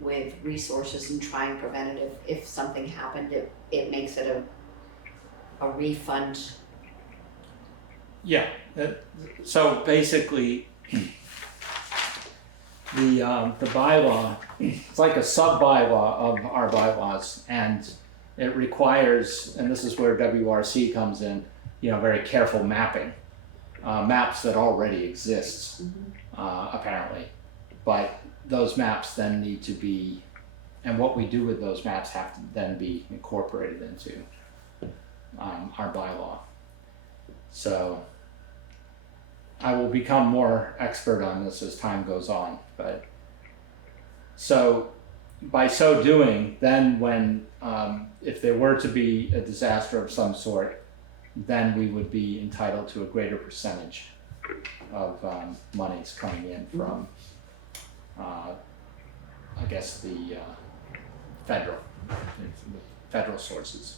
with resources and trying preventative, if something happened, it makes it a refund? Yeah. So basically, the bylaw, it's like a sub-bylaw of our bylaws, and it requires, and this is where WRC comes in, you know, very careful mapping, maps that already exist, apparently, but those maps then need to be, and what we do with those maps have to then be incorporated into our bylaw. So I will become more expert on this as time goes on, but so by so doing, then when if there were to be a disaster of some sort, then we would be entitled to a greater percentage of monies coming in from I guess the federal sources.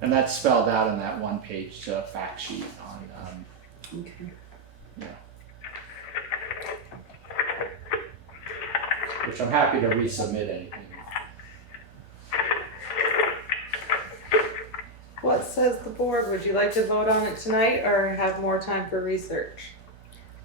And that's spelled out in that one-page fact sheet on, Okay. yeah. Which I'm happy to resubmit anything. What says the board? Would you like to vote on it tonight or have more time for research?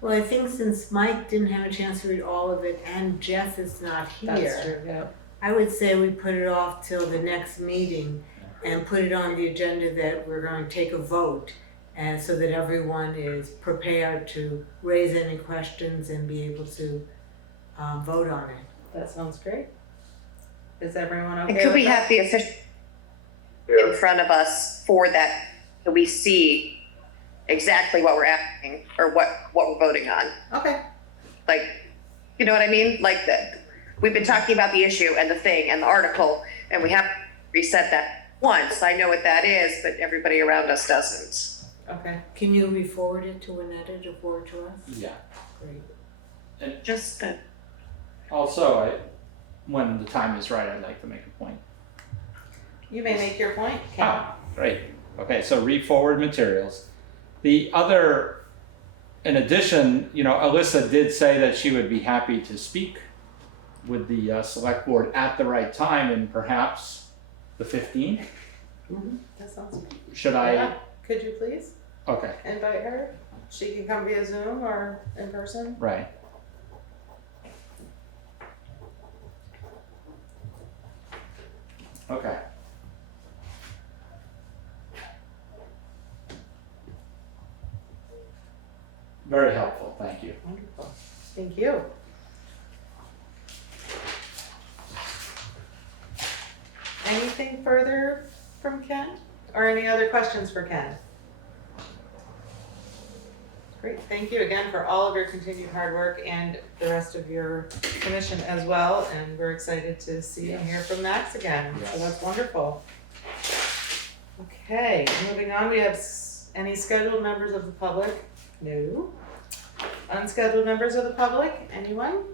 Well, I think since Mike didn't have a chance to read all of it and Jeff is not That's here, true, yeah. I would say we put it off till the next meeting and put it on the agenda that we're going to take a vote, and so that everyone is prepared to raise any questions and be able to vote on it. That sounds great. Is everyone okay And with could we that? have the official Yeah. in front of us for that, so we see exactly what we're asking or what we're voting on? Okay, Like, you know what I mean? Like that, we've been talking about the issue and the thing and the article, and we have reset that once. I know what that is, but everybody around us doesn't. okay. Can you re-forward it to Annette or forward to us? Yeah. Great. Just the, Also, when the time is right, I'd like to make a point. You may make your point, Ken. Ah, great. Okay, so re-forward materials. The other, in addition, Alyssa did say that she would be happy to speak with the select board at the right time, and perhaps the 15th. That sounds good. Should I? Yeah. Could you please Okay, invite her? She can come via Zoom or in person. right. Okay. Very helpful, thank you. Wonderful. Thank you. Anything further from Ken? Or any other questions for Ken? Great, thank you again for all of your continued hard work and the rest of your commission as well. And we're excited to see and hear from Max again, so Yes. that's wonderful. Okay, moving on, we have any scheduled members of the public? No. Unscheduled members of the public, anyone?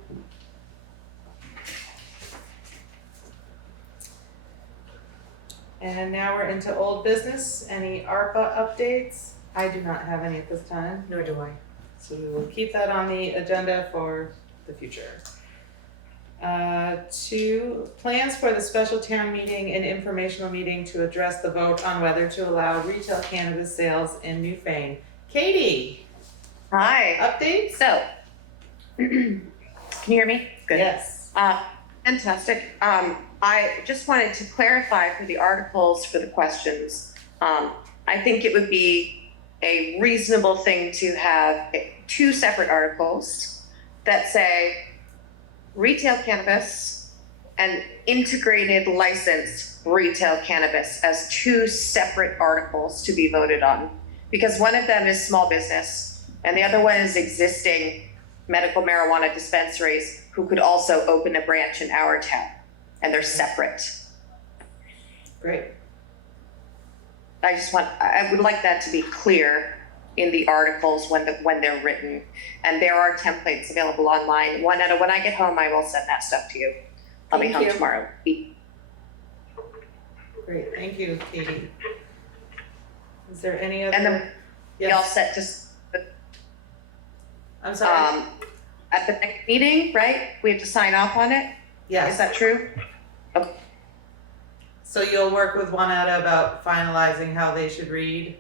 And now we're into old business. Any ARPA updates? I do not have any at this time, Nor do I. so we will keep that on the agenda for the future. 2, plans for the special town meeting and informational meeting to address the vote on whether to allow retail cannabis sales in Newfane. Katie, hi. updates? So, can you hear me? Good. Yes. Fantastic. I just wanted to clarify for the articles for the questions. I think it would be a reasonable thing to have 2 separate articles that say retail cannabis and integrated licensed retail cannabis as 2 separate articles to be voted on. Because one of them is small business and the other one is existing medical marijuana dispensaries who could also open a branch in our town, and they're separate. Great. I would like that to be clear in the articles when they're written. And there are templates available online. When I get home, I will send that stuff to you. I'll be Thank home you. tomorrow. Great, thank you, Katie. Is there any other? And then we all Yes, set to, I'm sorry. at the next meeting, right? We have to sign off on it? Is Yes, that true? so you'll work with Juanetta about finalizing how they should read?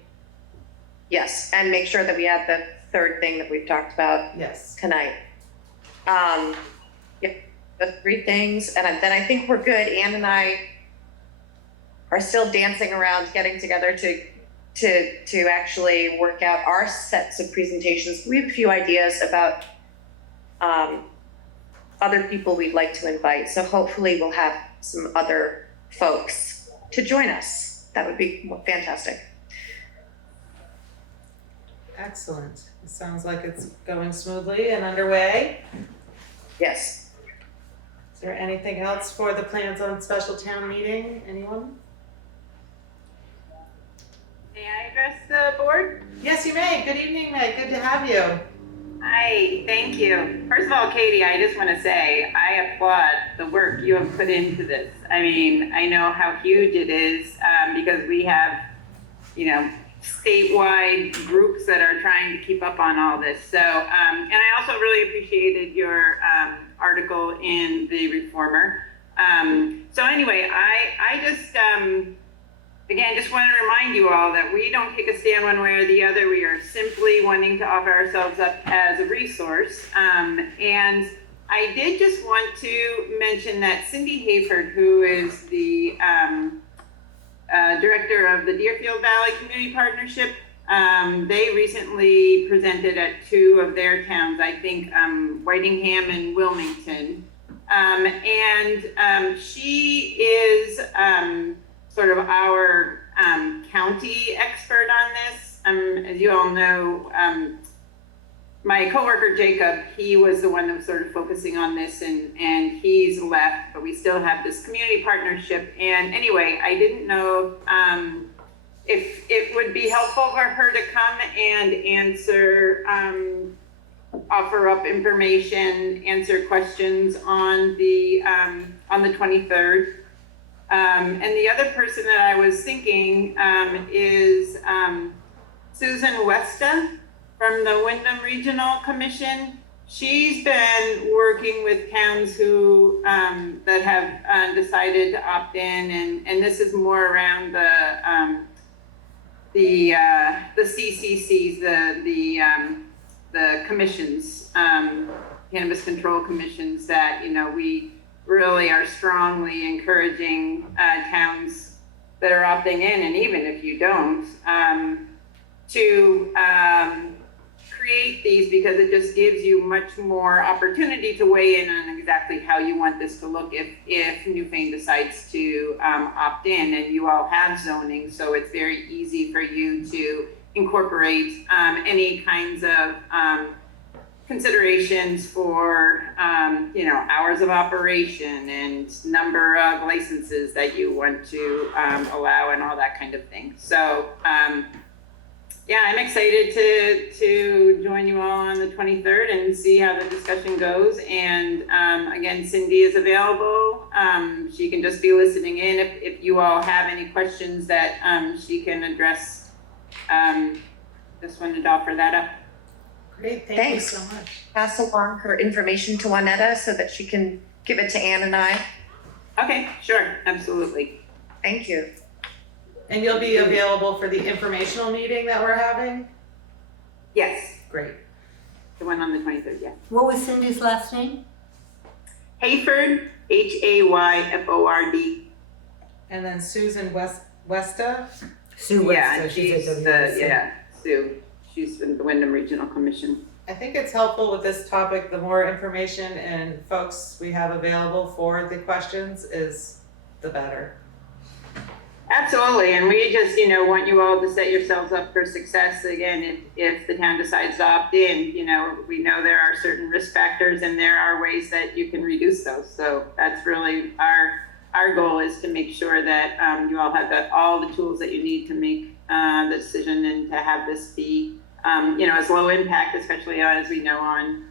Yes, and make sure that we add the third thing that we've talked about Yes. tonight. Yeah, the 3 things, and then I think we're good. Ann and I are still dancing around, getting together to actually work out our sets of presentations. We have a few ideas about other people we'd like to invite, so hopefully we'll have some other folks to join us. That would be fantastic. Excellent. It sounds like it's going smoothly and underway. Yes. Is there anything else for the plans on special town meeting? Anyone? May I address the board? Yes, you may. Good evening, Meg. Good to have you. Hi, thank you. First of all, Katie, I just want to say I applaud the work you have put into this. I mean, I know how huge it is because we have, you know, statewide groups that are trying to keep up on all this. So, and I also really appreciated your article in the Reformer. So anyway, I just, again, just want to remind you all that we don't take a stand one way or the other. We are simply wanting to offer ourselves up as a resource. And I did just want to mention that Cindy Hayford, who is the director of the Deerfield Valley Community Partnership, they recently presented at two of their towns, I think Whitingham and Wilmington. And she is sort of our county expert on this. As you all know, my coworker Jacob, he was the one that was sort of focusing on this, and he's left, but we still have this community partnership. And anyway, I didn't know if it would be helpful for her to come and answer, offer up information, answer questions on the 23rd. And the other person that I was thinking is Susan Westa from the Wyndham Regional Commission. She's been working with towns who that have decided to opt in, and this is more around the CCCs, the commissions, cannabis control commissions that, you know, we really are strongly encouraging towns that are opting in, and even if you don't, to create these, because it just gives you much more opportunity to weigh in on exactly how you want this to look if Newfane decides to opt in, and you all have zoning, so it's very easy for you to incorporate any kinds of considerations for, you know, hours of operation and number of licenses that you want to allow and all that kind of thing. So, yeah, I'm excited to join you all on the 23rd and see how the discussion goes. And again, Cindy is available. She can just be listening in if you all have any questions that she can address. Just wanted to offer that up. Great, Thanks. you so much. Pass along her information to Juanetta so that she can give it to Ann and I. Okay, sure, absolutely. Thank you. And you'll be available for the informational meeting that we're having? Yes, Great. the one on the 23rd, yeah. What was Cindy's last name? Hayford, Hayford. And then Susan Westa? Sue Yeah, Westa, she's at she's WRC. Sue. She's in the Wyndham Regional Commission. I think it's helpful with this topic, the more information and folks we have available for the questions is the better. Absolutely, and we just, you know, want you all to set yourselves up for success. Again, if the town decides to opt in, you know, we know there are certain risk factors and there are ways that you can reduce those. So that's really our goal, is to make sure that you all have all the tools that you need to make the decision and to have this be, you know, as low impact, especially as we know on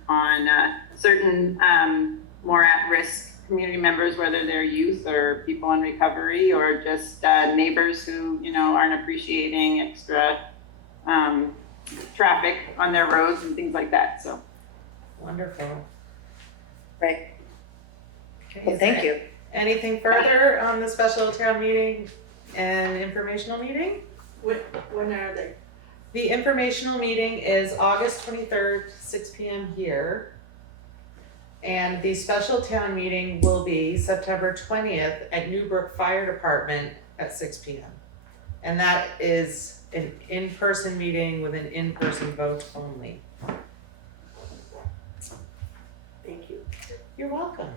certain more at-risk community members, whether they're youth or people in recovery or just neighbors who, you know, aren't appreciating extra traffic on their roads and things like that. So Wonderful. Right. Okay, Well, is thank there you. Anything further on the special town meeting and informational meeting? When are they? The informational meeting is August 23rd, 6 p.m. here. And the special town meeting will be September 20th at Newbrook Fire Department at 6 p.m. And that is an in-person meeting with an in-person vote only. Thank you. You're welcome.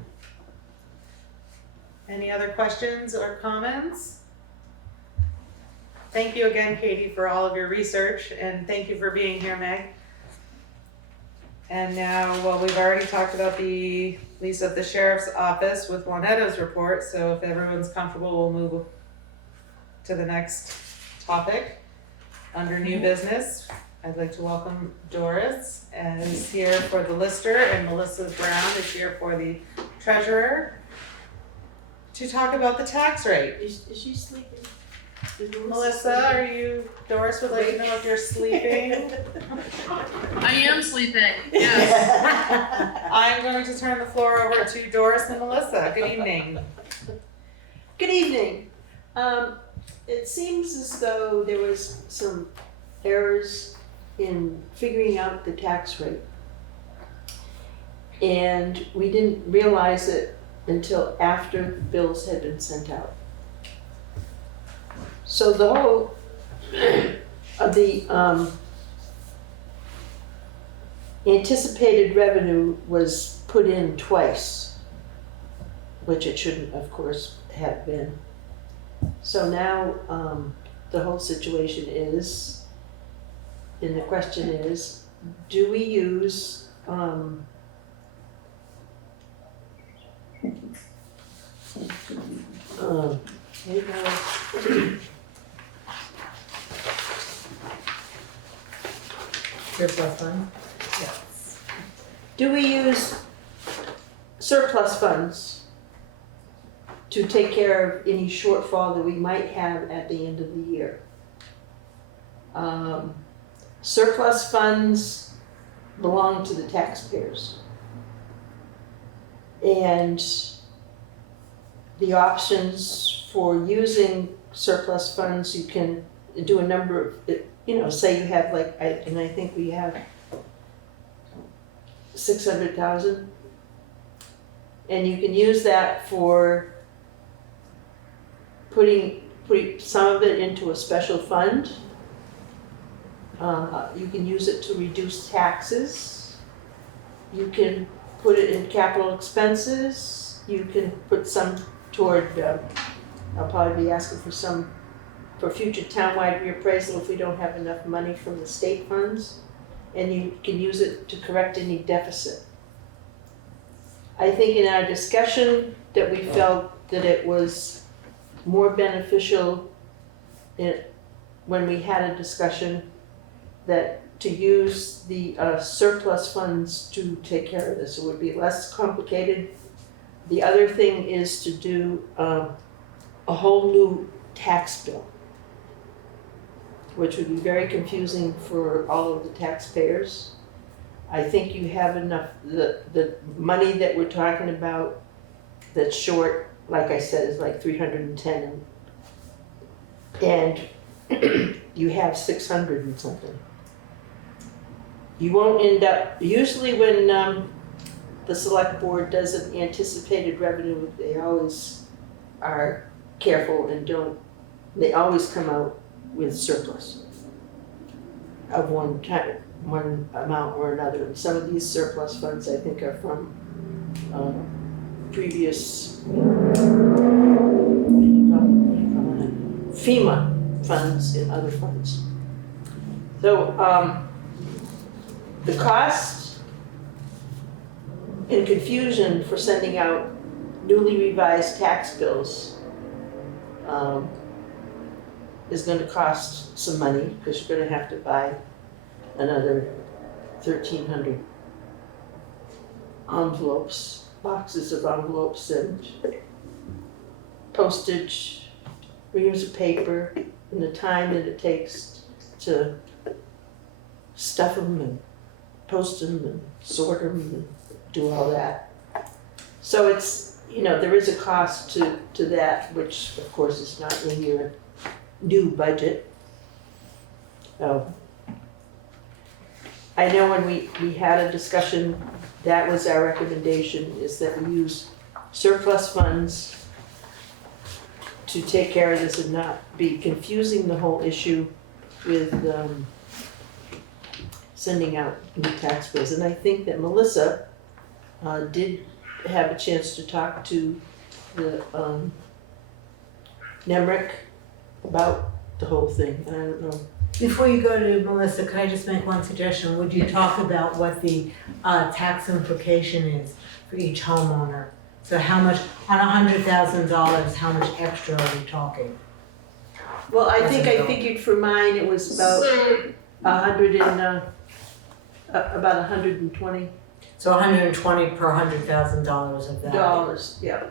Any other questions or comments? thank you again, Katie, for all of your research, and thank you for being here, Meg. And now, well, we've already talked about the lease of the sheriff's office with Juaneto's report, so if everyone's comfortable, we'll move to the next topic. Under new business, I'd like to welcome Doris, is here for the lister, and Melissa Brown is here for the treasurer, to talk about the tax rate. Is she sleeping? Is Melissa, are you, Doris would like to know if you're sleeping. I am sleeping, yes. I'm going to turn the floor over to Doris and Melissa. Good evening. Good evening. It seems as though there was some errors in figuring out the tax rate. And we didn't realize it until after bills had been sent out. So the whole of the anticipated revenue was put in twice, which it shouldn't, of course, have been. So now the whole situation is, and the question is, do we use Surplus fund? Yes. do we use surplus funds to take care of any shortfall that we might have at the end of the year? Surplus funds belong to the taxpayers. And the options for using surplus funds, you can do a number of, say you have like, I think we have 600,000. And you can use that for putting some of it into a special fund. You can use it to reduce taxes. You can put it in capital expenses. You can put some toward, I'll probably be asking for some for future townwide reappraisal if we don't have enough money from the state funds. And you can use it to correct any deficit. I think in our discussion that we felt that it was more beneficial when we had a discussion that to use the surplus funds to take care of this. It would be less complicated. The other thing is to do a whole new tax bill, which would be very confusing for all of the taxpayers. I think you have enough, the money that we're talking about that's short, like I said, is like 310, and you have 600 and something. You won't end up, usually when the select board does an anticipated revenue, they always are careful and they always come out with surplus of one amount or another. And some of these surplus funds, I think, are from previous FEMA funds and other funds. So the cost and confusion for sending out newly revised tax bills is going to cost some money, because you're going to have to buy another 1,300 envelopes, boxes of envelopes, and postage, reams of paper, and the time that it takes to stuff them and post them and sort them and do all that. So it's, there is a cost to that, which of course is not in your new budget. I know when we had a discussion, that was our recommendation, is that we use surplus funds to take care of this and not be confusing the whole issue with sending out new tax bills. And I think that Melissa did have a chance to talk to the NEMRIC about the whole thing, I don't know. Before you go to Melissa, could I just make one suggestion? Would you talk about what the tax implication is for each homeowner? So how much, on $100,000, how much extra are we talking? Well, I think I figured for mine, it was about So, about $120. So $120 per $100,000 of that. Yeah.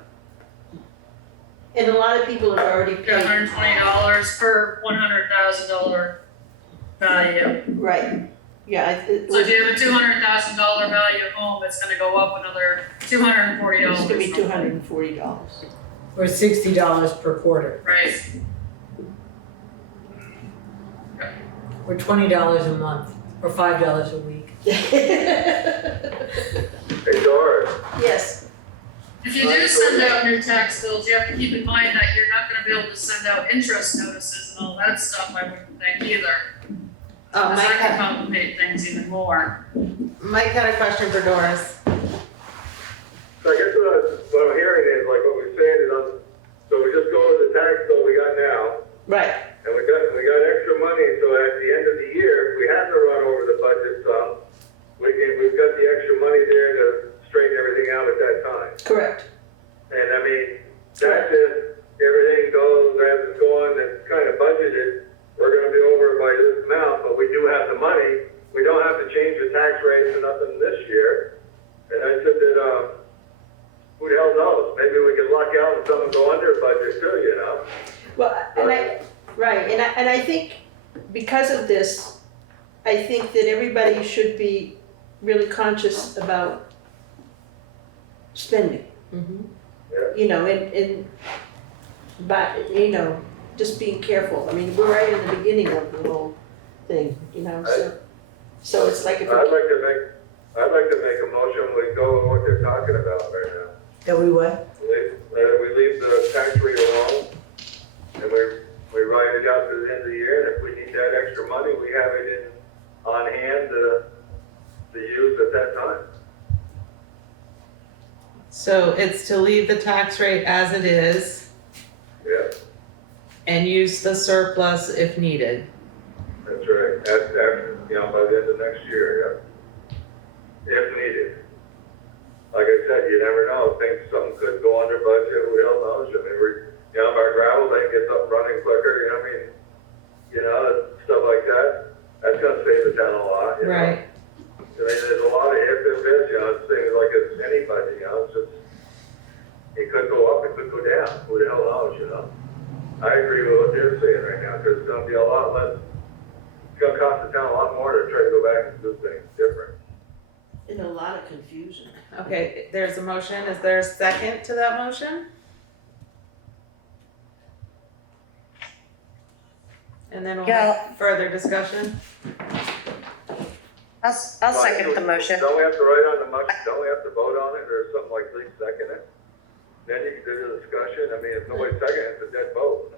And a lot of people have already got paid, $120 per $100,000 value. right, yeah, it So if was, you have a $200,000 value home, it's gonna go up another $240. it's gonna be $240. Or $60 per quarter, Right, or $20 a month, or $5 a week. Hey, Doris, Yes, if you do send out new tax bills, you have to keep in mind that you're not gonna be able to send out interest notices and all that stuff, I wouldn't think either. Cause Mike that can had, complicate things even more. Mike had a question for Doris. so I guess what I'm hearing is, like what we're saying is, so we just go with the tax bill we got now, right, and we got extra money, so at the end of the year, if we have to run over the budget some, we've got the extra money there to straighten everything out at that time. correct. And I mean, that's if everything goes as it's going, it's kind of budgeted, we're gonna be over by this amount, but we do have the money. We don't have to change the tax rates or nothing this year. And I said that, who the hell knows? Maybe we can luck out and something go under budget too, you know? Well, and I think because of this, I think that everybody should be really conscious about spending. You know, but, you know, just being careful. I mean, we're right in the beginning of the whole thing, you know, so it's like if I'd like to make a motion, we go with what they're talking about right now. That we what? We leave the tax rate alone, and we ride it out to the end of the year, and if we need that extra money, we have it on hand to use at that time. So it's to leave the tax rate as it is Yeah, and use the surplus if needed. that's right, after, you know, by the end of next year, yeah. If needed. Like I said, you never know, something could go under budget, who the hell knows? I mean, you know, if our gravel thing gets up running quicker, you know what I mean? You know, stuff like that, that's gonna save the town a lot, you know? Right. I mean, there's a lot of ifs and buts, you know, it's things like it's anybody, you know, it's just, it could go up, it could go down, who the hell knows, you know? I agree with what they're saying right now, because it's gonna be a lot less, it's gonna cost the town a lot more to try to go back and do things different. in a lot of confusion. Okay, there's a motion. Is there a second to that motion? And then we'll have further discussion. I'll second the motion. Don't we have to write on the motion, don't we have to vote on it, or something like least second it? Then you can do the discussion, I mean, if nobody second it, it's a dead vote.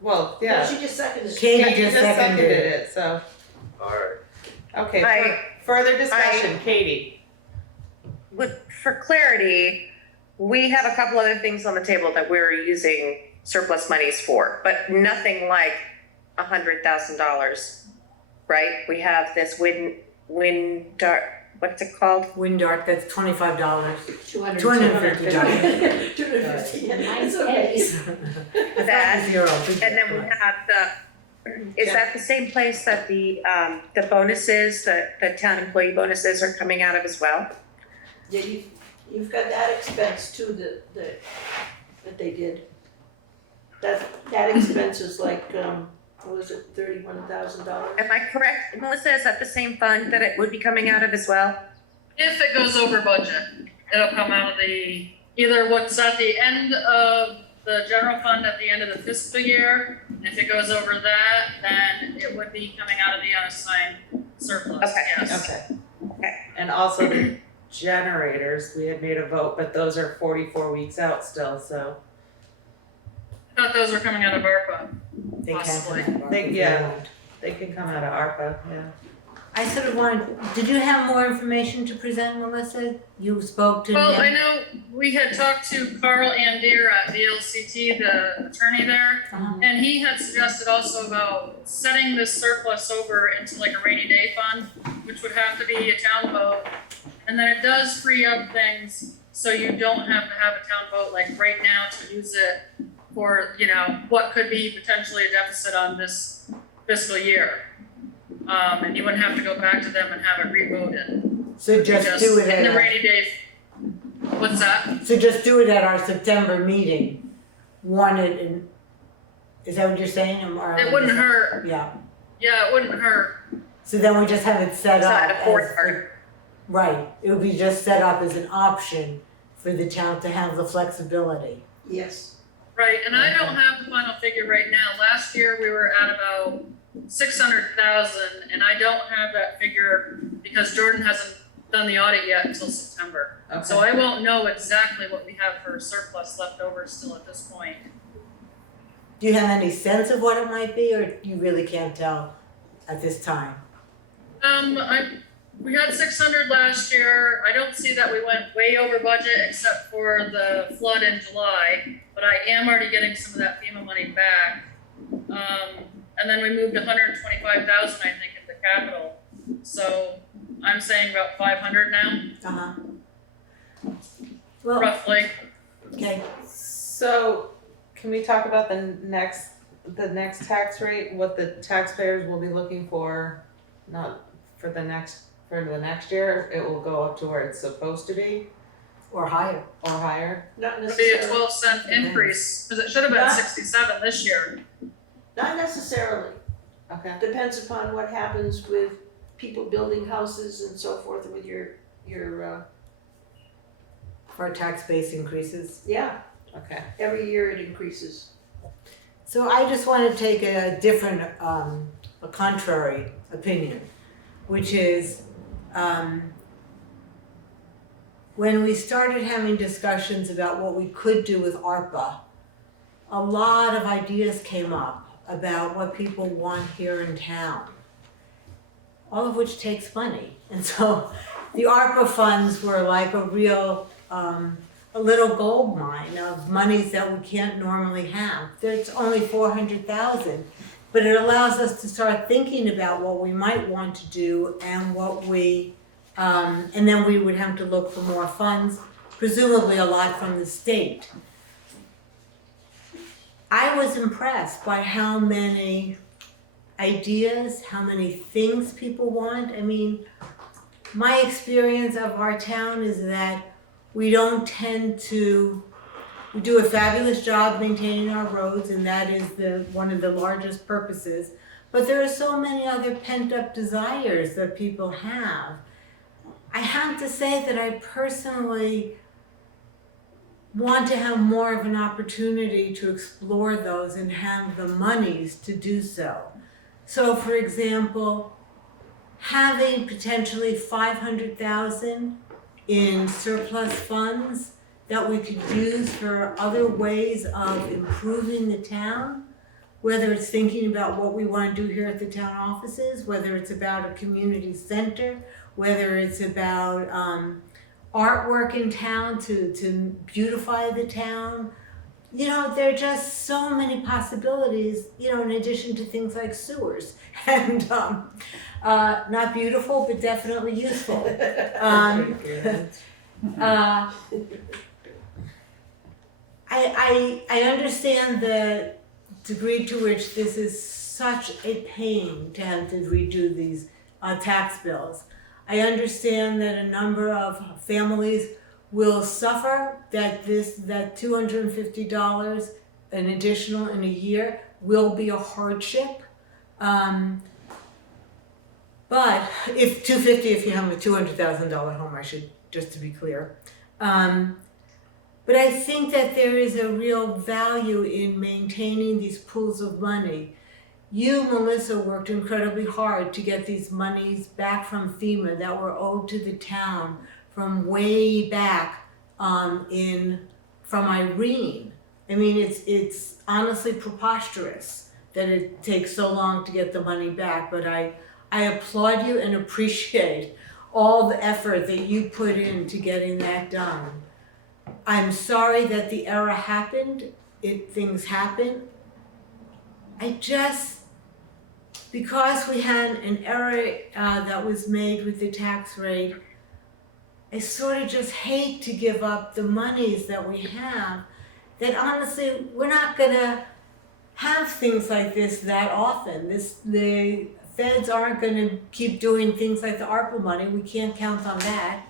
Well, No, yeah. she just seconded it. Katie Katie just just seconded seconded it. it, so, Alright, okay, I- further discussion, Katie. For clarity, we have a couple other things on the table that we're using surplus monies for, but nothing like $100,000, right? We have this wind dart, what's it called? Wind dart, that's $25. $250. $250. 250, yeah, Nice it's okay. pennies. That, Zero. and then we have is that the same place that the bonuses, the town employee bonuses are coming out of as well? Yeah, you've got that expense too, that they did. That expense is like, what was it, $31,000? Am I correct, Melissa, is that the same fund that it would be coming out of as well? If it goes over budget, it'll come out of either what's at the end of the general fund at the end of the fiscal year. If it goes over that, then it would be coming out of the unassigned surplus, Okay. yes. Okay. And also the generators, we had made a vote, but those are 44 weeks out still, so I thought those were coming out of ARPA. They can't Possibly. come out. They can come out of ARPA, yeah. I sort of wanted, did you have more information to present, Melissa? You spoke to Well, him? I know we had talked to Carl Andier at VLCT, the attorney there, Uh-huh. and he had suggested also about setting this surplus over into like a rainy day fund, which would have to be a town vote. And then it does free up things, so you don't have to have a town vote like right now to use it for, you know, what could be potentially a deficit on this fiscal year. And you wouldn't have to go back to them and have it re-voted. So just do it In the at, rainy day, what's that? so just do it at our September meeting. Warn it in, is that what you're saying? Or- It wouldn't hurt, Yeah, yeah, it wouldn't hurt. so then we just have it set It's up not a as fourth the- part. right, it would be just set up as an option for the town to have the flexibility. Yes. Right, and I don't have the final figure right now. Last year, we were at about 600,000, and I don't have that figure because Jordan hasn't done the audit yet until September. So I won't know exactly what we have for surplus left over still at this point. Do you have any sense of what it might be, or you really can't tell at this time? We had 600 last year. I don't see that we went way over budget except for the flood in July, but I am already getting some of that FEMA money back. And then we moved 125,000, I think, into capital. So I'm saying about 500 now, Uh-huh. Well, roughly. okay, So, can we talk about the next tax rate, what the taxpayers will be looking for, not for the next year, it will go up to where it's supposed to be, or higher. or higher? Not It'll be a necessarily. 12-cent increase, because it should have been Yeah. 67 this year. Not necessarily. Okay. Depends upon what happens with people building houses and so forth with your, For our tax base increases. yeah, Okay. every year it increases. So I just want to take a different, a contrary opinion, which is, when we started having discussions about what we could do with ARPA, a lot of ideas came up about what people want here in town, all of which takes money. And so the ARPA funds were like a real, a little gold mine of monies that we can't normally have. There's only 400,000, but it allows us to start thinking about what we might want to do and what we, and then we would have to look for more funds, presumably a lot from the state. I was impressed by how many ideas, how many things people want. I mean, my experience of our town is that we don't tend to, we do a fabulous job maintaining our roads, and that is one of the largest purposes. But there are so many other pent-up desires that people have. I have to say that I personally want to have more of an opportunity to explore those and have the monies to do so. So, for example, having potentially 500,000 in surplus funds that we could use for other ways of improving the town, whether it's thinking about what we want to do here at the town offices, whether it's about a community center, whether it's about artwork in town to beautify the town. You know, there are just so many possibilities, you know, in addition to things like sewers. And not beautiful, but definitely useful. I understand the degree to which this is such a pain to have to redo these tax bills. I understand that a number of families will suffer that that $250 an additional in a year will be a hardship. But if $250 if you have a $200,000 home, I should, just to be clear. But I think that there is a real value in maintaining these pools of money. You, Melissa, worked incredibly hard to get these monies back from FEMA that were owed to the town from way back from Irene. I mean, it's honestly preposterous that it takes so long to get the money back, but I I applaud you and appreciate all the effort that you put into getting that done. I'm sorry that the error happened. Things happen. Because we had an error that was made with the tax rate, I sort of just hate to give up the monies that we have, that honestly, we're not gonna have things like this that often. The feds aren't gonna keep doing things like the ARPA money. We can't count on that.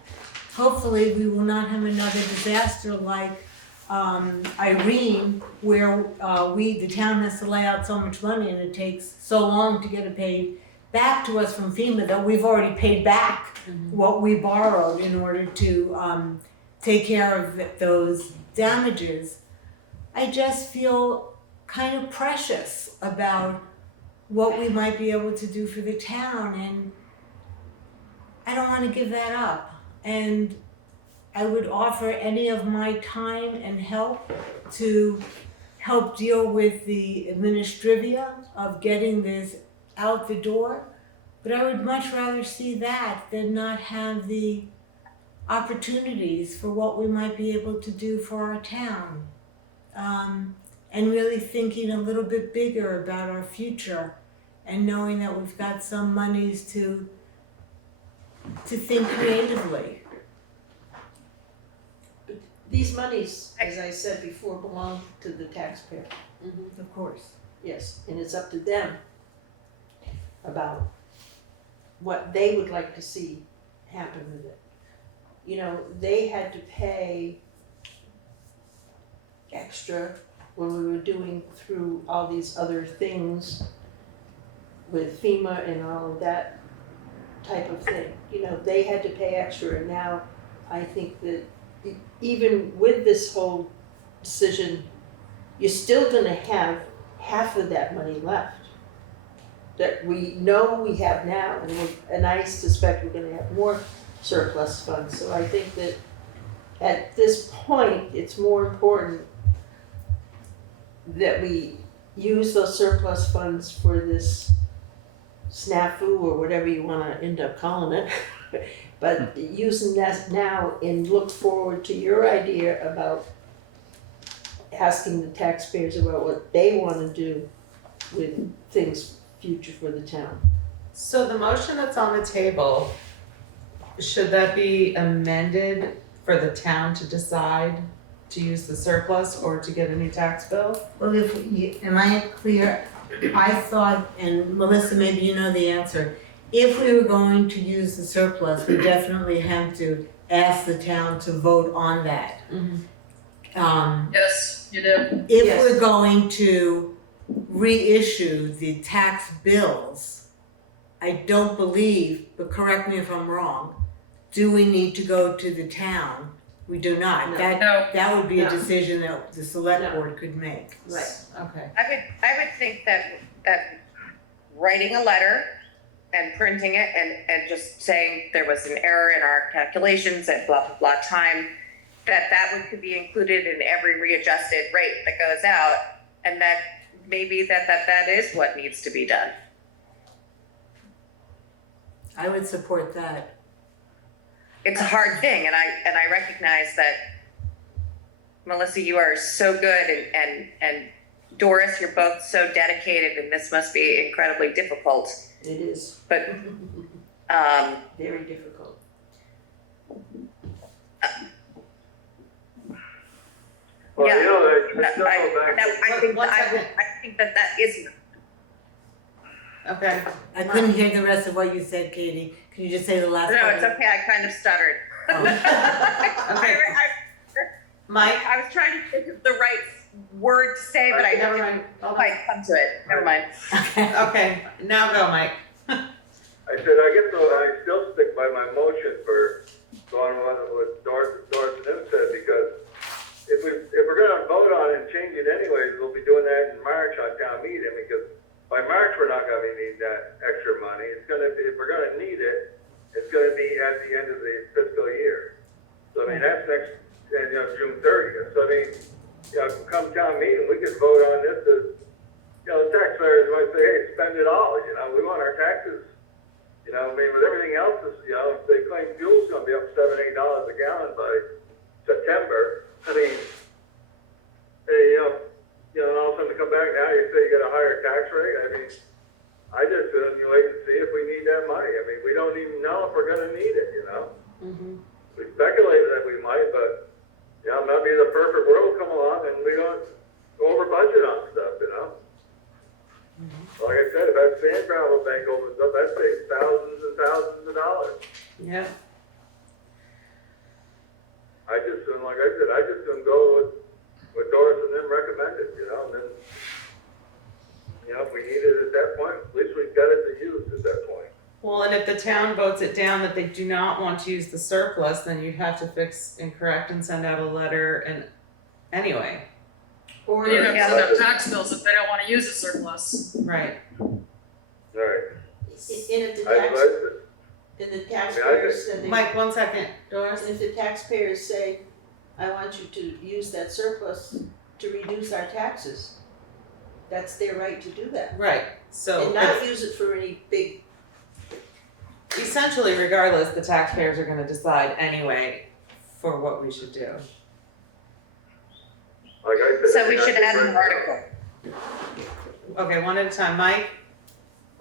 Hopefully, we will not have another disaster like Irene, where the town has to lay out so much money and it takes so long to get it paid back to us from FEMA that we've already paid back what we borrowed in order to take care of those damages. I just feel kind of precious about what we might be able to do for the town, and I don't want to give that up. And I would offer any of my time and help to help deal with the administrivia of getting this out the door. But I would much rather see that than not have the opportunities for what we might be able to do for our town. And really thinking a little bit bigger about our future and knowing that we've got some monies to think creatively. These monies, as I said before, belong to the taxpayer. Of course. Yes, and it's up to them about what they would like to see happen with it. You know, they had to pay extra when we were doing through all these other things with FEMA and all of that type of thing. You know, they had to pay extra, and now I think that even with this whole decision, you're still gonna have half of that money left that we know we have now, and I suspect we're gonna have more surplus funds. So I think that at this point, it's more important that we use those surplus funds for this snafu or whatever you wanna end up calling it. But using that now and look forward to your idea about asking the taxpayers about what they wanna do with things future for the town. So the motion that's on the table, should that be amended for the town to decide to use the surplus or to get a new tax bill? Well, am I clear? I thought, and Melissa, maybe you know the answer. If we were going to use the surplus, we definitely have to ask the town to vote on that. Yes, you do. If we're going to reissue the tax bills, I don't believe, but correct me if I'm wrong, do we need to go to the town? We do not. No. That would be a No. decision that the select board could make. Right. Okay. I would think that writing a letter and printing it and just saying there was an error in our calculations at blah, blah, blah time, that could be included in every readjusted rate that goes out, and that maybe that is what needs to be done. I would support that. It's a hard thing, and I recognize that, Melissa, you are so good, and Doris, you're both so dedicated, and this must be incredibly difficult. It is. But Very difficult. Well, Yeah. you know, I still go back. I think that is. Okay. I couldn't hear the rest of what you said, Katie. Can you just say the last No, part? it's okay. I kind of stuttered. Okay. Mike? I was trying to think of the right word to say, but I Never didn't mind. Hold on. quite come to it. Never mind. Okay, now go, Mike. I said, I guess I still stick by my motion for going on with Doris and them said, because if we're gonna vote on it and change it anyways, we'll be doing that in March on town meeting, because by March, we're not gonna be needing that extra money. It's gonna be, if we're gonna need it, it's gonna be at the end of the fiscal year. So I mean, that's next, June 30th. So I mean, come town meeting, we can vote on this as, the taxpayers might say, hey, spend it all, we want our taxes You know, I mean, with everything else, is, you know, they claim fuel's gonna be up $7, $8 a gallon by September. I mean, hey, you know, all of a sudden to come back now, you say you get a higher tax rate. I mean, I just assume you wait and see if we need that money. I mean, we don't even know if we're gonna need it, you know? We speculated that we might, but, you know, maybe the perfect world will come along and we don't go over budget on stuff, you know? Like I said, if that sand gravel bank opens up, that saves thousands and thousands of dollars. Yeah. I just assume, like I said, I just assume go with Doris and them recommended, you know, and then, you know, if we need it at that point, at least we've got it to use at that point. Well, and if the town votes it down that they do not want to use the surplus, then you'd have to fix and correct and send out a letter and anyway, Or you have to send out tax bills if they don't wanna use a surplus. right? All right. And if the I tax, like it. and the taxpayers said they, Mike, 1 second, Doris? and if the taxpayers say, I want you to use that surplus to reduce our taxes, that's their right to do that. Right, so And not use it for any big, essentially regardless, the taxpayers are gonna decide anyway for what we should do. Like I said. So we should add an article. Okay, one at a time, Mike?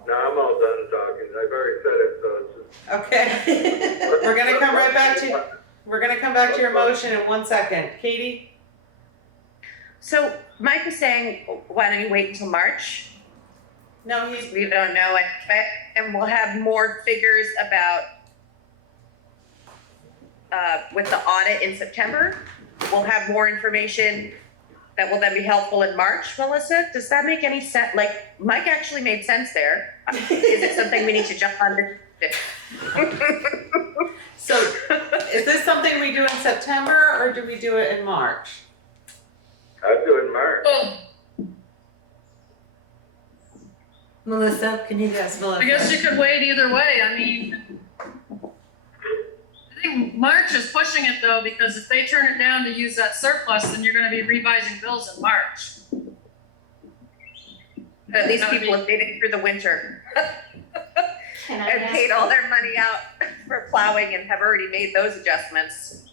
No, I'm all done talking. I've already said it, so it's just. Okay, we're gonna come right back to, we're gonna come back to your motion in 1 second. Katie? So Mike was saying, why don't you wait until March? No, he's, We don't know, and we'll have more figures about, with the audit in September. We'll have more information that will then be helpful in March, Melissa? Does that make any sense? Like, Mike actually made sense there. Is it something we need to jump on to? so, is this something we do in September or do we do it in March? I'd do it in March. Well, Melissa, can you Yes, Melissa? I guess you could wait either way, I mean, I think March is pushing it though, because if they turn it down to use that surplus, then you're gonna be revising bills in March. These people have made it through the winter Can I and ask paid all their money out for plowing and have already made those adjustments.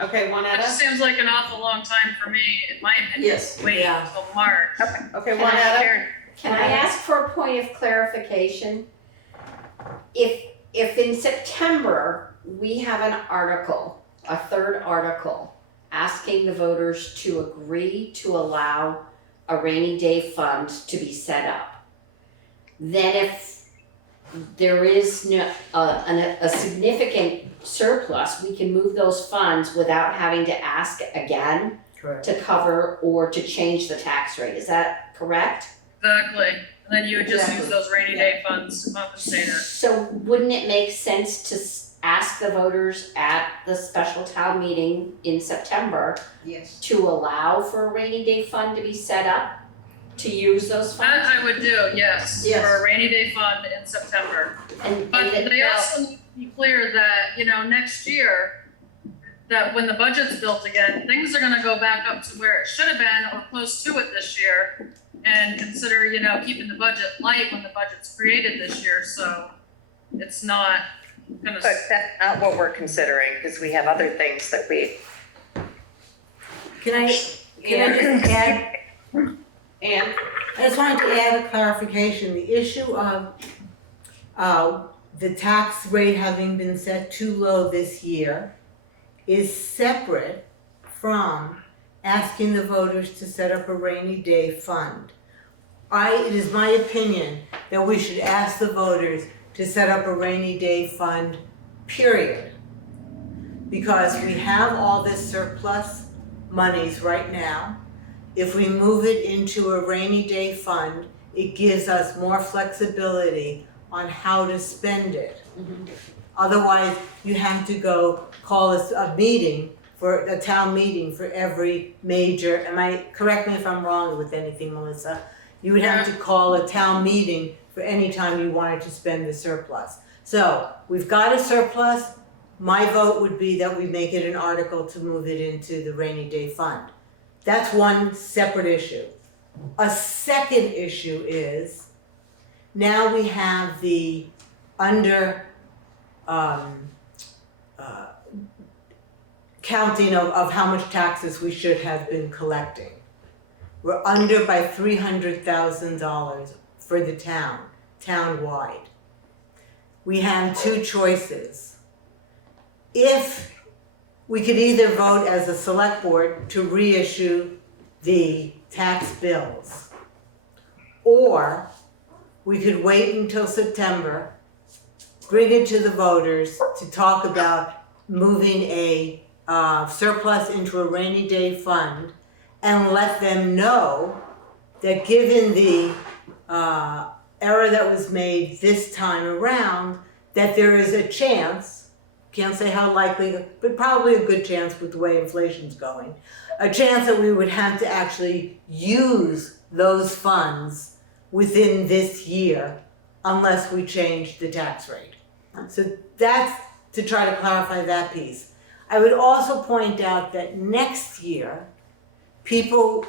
Okay, That Juanetta? just seems like an awful long time for me, in my opinion, Yes, waiting yeah. until March. Okay, Can I- Juanetta? Karen, Can I ask for a point of clarification? If in September, we have an article, a third article, asking the voters to agree to allow a rainy day fund to be set up, then if there is no, a significant surplus, we can move those funds without having to ask again Correct. to cover or to change the tax rate. Is that correct? Exactly, and then you would just use Exactly. those rainy day funds to compensate it. So wouldn't it make sense to ask the voters at the special town meeting in September yes. to allow for a rainy day fund to be set up to use those That funds? I would do, yes, Yes. for a rainy day fund in September. And But that- they also need to be clear that, you know, next year, that when the budget's built again, things are gonna go back up to where it should have been or close to it this year. And consider, you know, keeping the budget light when the budget's created this year, so it's not gonna. but that's not what we're considering, because we have other things that we. Can I just add, And, I just wanted to add a clarification, the issue of the tax rate having been set too low this year is separate from asking the voters to set up a rainy day fund. It is my opinion that we should ask the voters to set up a rainy day fund, period. Because we have all this surplus monies right now. If we move it into a rainy day fund, it gives us more flexibility on how to spend it. Otherwise, you have to go call a meeting for a town meeting for every major, correct me if I'm wrong with anything, Melissa. You would have to call a town meeting for any time you wanted to spend the surplus. So, we've got a surplus, my vote would be that we make it an article to move it into the rainy day fund. That's one separate issue. A second issue is, now we have the under counting of how much taxes we should have been collecting. We're under by $300,000 for the town-wide. We have two choices. If we could either vote as a select board to reissue the tax bills, or we could wait until September, bring it to the voters to talk about moving a surplus into a rainy day fund and let them know that given the error that was made this time around, that there is a chance, can't say how likely, but probably a good chance with the way inflation's going, a chance that we would have to actually use those funds within this year unless we change the tax rate. So that's to try to clarify that piece. I would also point out that next year, people,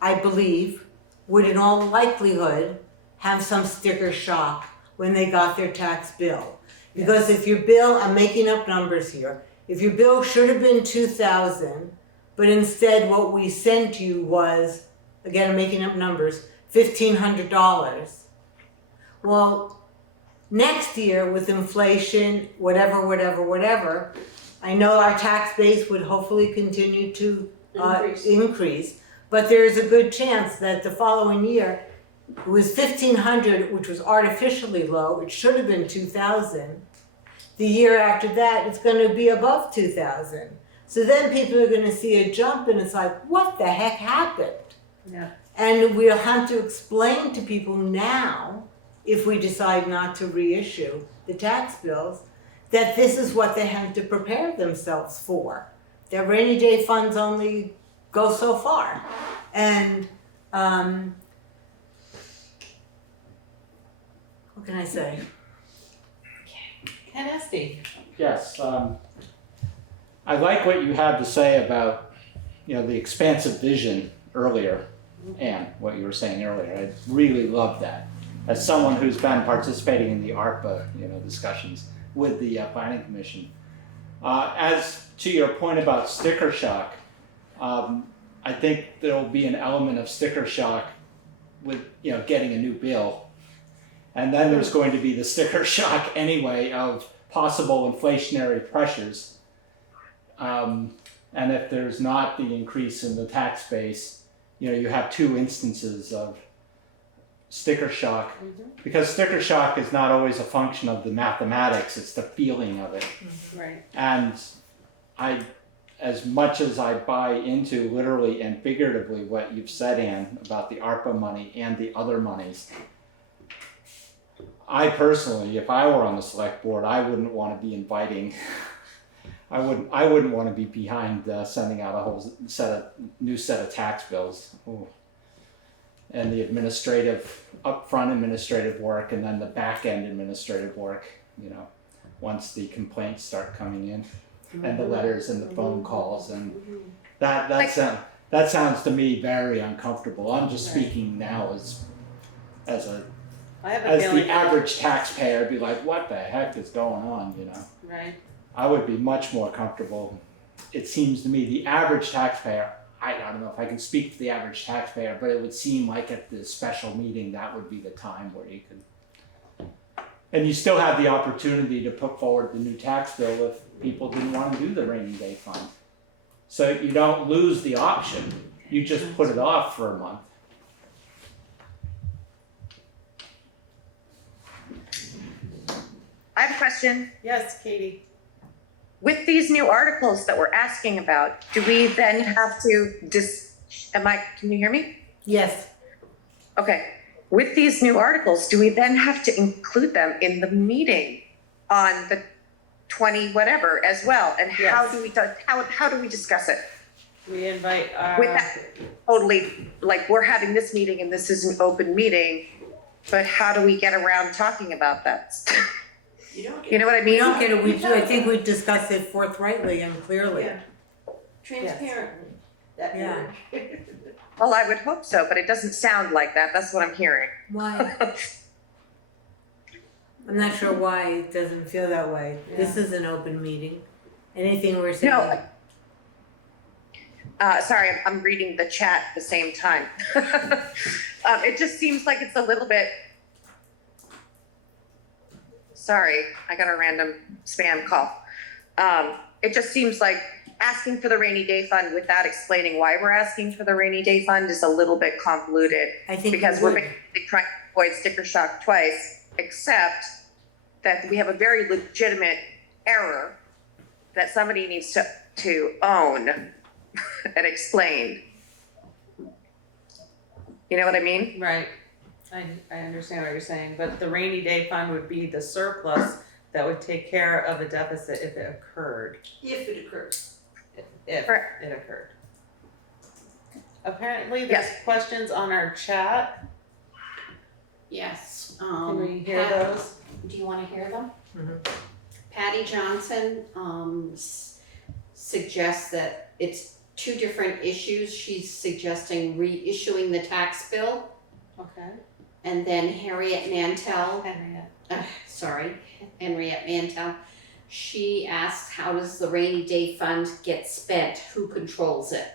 I believe, would in all likelihood have some sticker shock when they got their tax bill. Because if your bill, I'm making up numbers here, if your bill should have been $2,000, but instead what we sent you was, again, I'm making up numbers, $1,500. Well, next year with inflation, whatever, I know our tax base would hopefully continue to increase, but there is a good chance that the following year it was $1,500, which was artificially low. It should have been $2,000. The year after that, it's going to be above $2,000. So then people are going to see a jump, and it's like, what the heck happened? Yeah. And we'll have to explain to people now, if we decide not to reissue the tax bills, that this is what they have to prepare themselves for. Their rainy day funds only go so far. And what can I say? Ken Esty. Yes, I like what you had to say about, the expansive vision earlier, Anne, what you were saying earlier. I really love that. As someone who's been participating in the ARPA, discussions with the Planning Commission. As to your point about sticker shock, I think there will be an element of sticker shock with, getting a new bill. And then there's going to be the sticker shock anyway of possible inflationary pressures. And if there's not the increase in the tax base, you have two instances of sticker shock, because sticker shock is not always a function of the mathematics, it's the feeling of it. Right. And as much as I buy into literally and figuratively what you've said, Anne, about the ARPA money and the other monies, I personally, if I were on the select board, I wouldn't want to be inviting, I wouldn't want to be behind sending out a whole new set of tax bills. Ooh. And the upfront administrative work, and then the back end administrative work, once the complaints start coming in, and the letters and the phone calls, and that sounds to me very uncomfortable. I'm just speaking now as the average taxpayer, be like, what the heck is going on, Right. I would be much more comfortable. It seems to me the average taxpayer, I don't know if I can speak to the average taxpayer, but it would seem like at the special meeting, that would be the time where you could. And you still have the opportunity to put forward the new tax bill if people didn't want to do the rainy day fund. So you don't lose the option, you just put it off for a month. I have a question. Yes, Katie. With these new articles that we're asking about, do we then have to can you hear me? Yes. Okay. With these new articles, do we then have to include them in the meeting on the 20 whatever as well? And how do we discuss it? We invite With that, totally, like, we're having this meeting and this is an open meeting, but how do we get around talking about that? You know what I mean? We don't get it, I think we discussed it forthrightly and clearly. Yeah. Transparently, that Yeah. word. Well, I would hope so, but it doesn't sound like that. That's what I'm hearing. Why? I'm not sure why it doesn't feel that way. This is an open meeting. Anything we're saying. No. Sorry, I'm reading the chat at the same time. It just seems like it's a little bit. Sorry, I got a random spam call. It just seems like asking for the rainy day fund without explaining why we're asking for the rainy day fund is a little bit convoluted. I think Because we we're would. basically trying to avoid sticker shock twice, except that we have a very legitimate error that somebody needs to own and explain. You know what I mean? Right. I understand what you're saying, but the rainy day fund would be the surplus that would take care of a deficit if it occurred. If it occurs. If Correct. it occurred. Apparently there's questions on our chat. Yes. Can we hear Pat- those? Do you wanna hear them? Mhm. Patty Johnson, suggests that it's two different issues. She's suggesting reissuing the tax bill. Okay. And then Henriette Mantel, Henriette. Henriette Mantel, she asked, how does the rainy day fund get spent? Who controls it?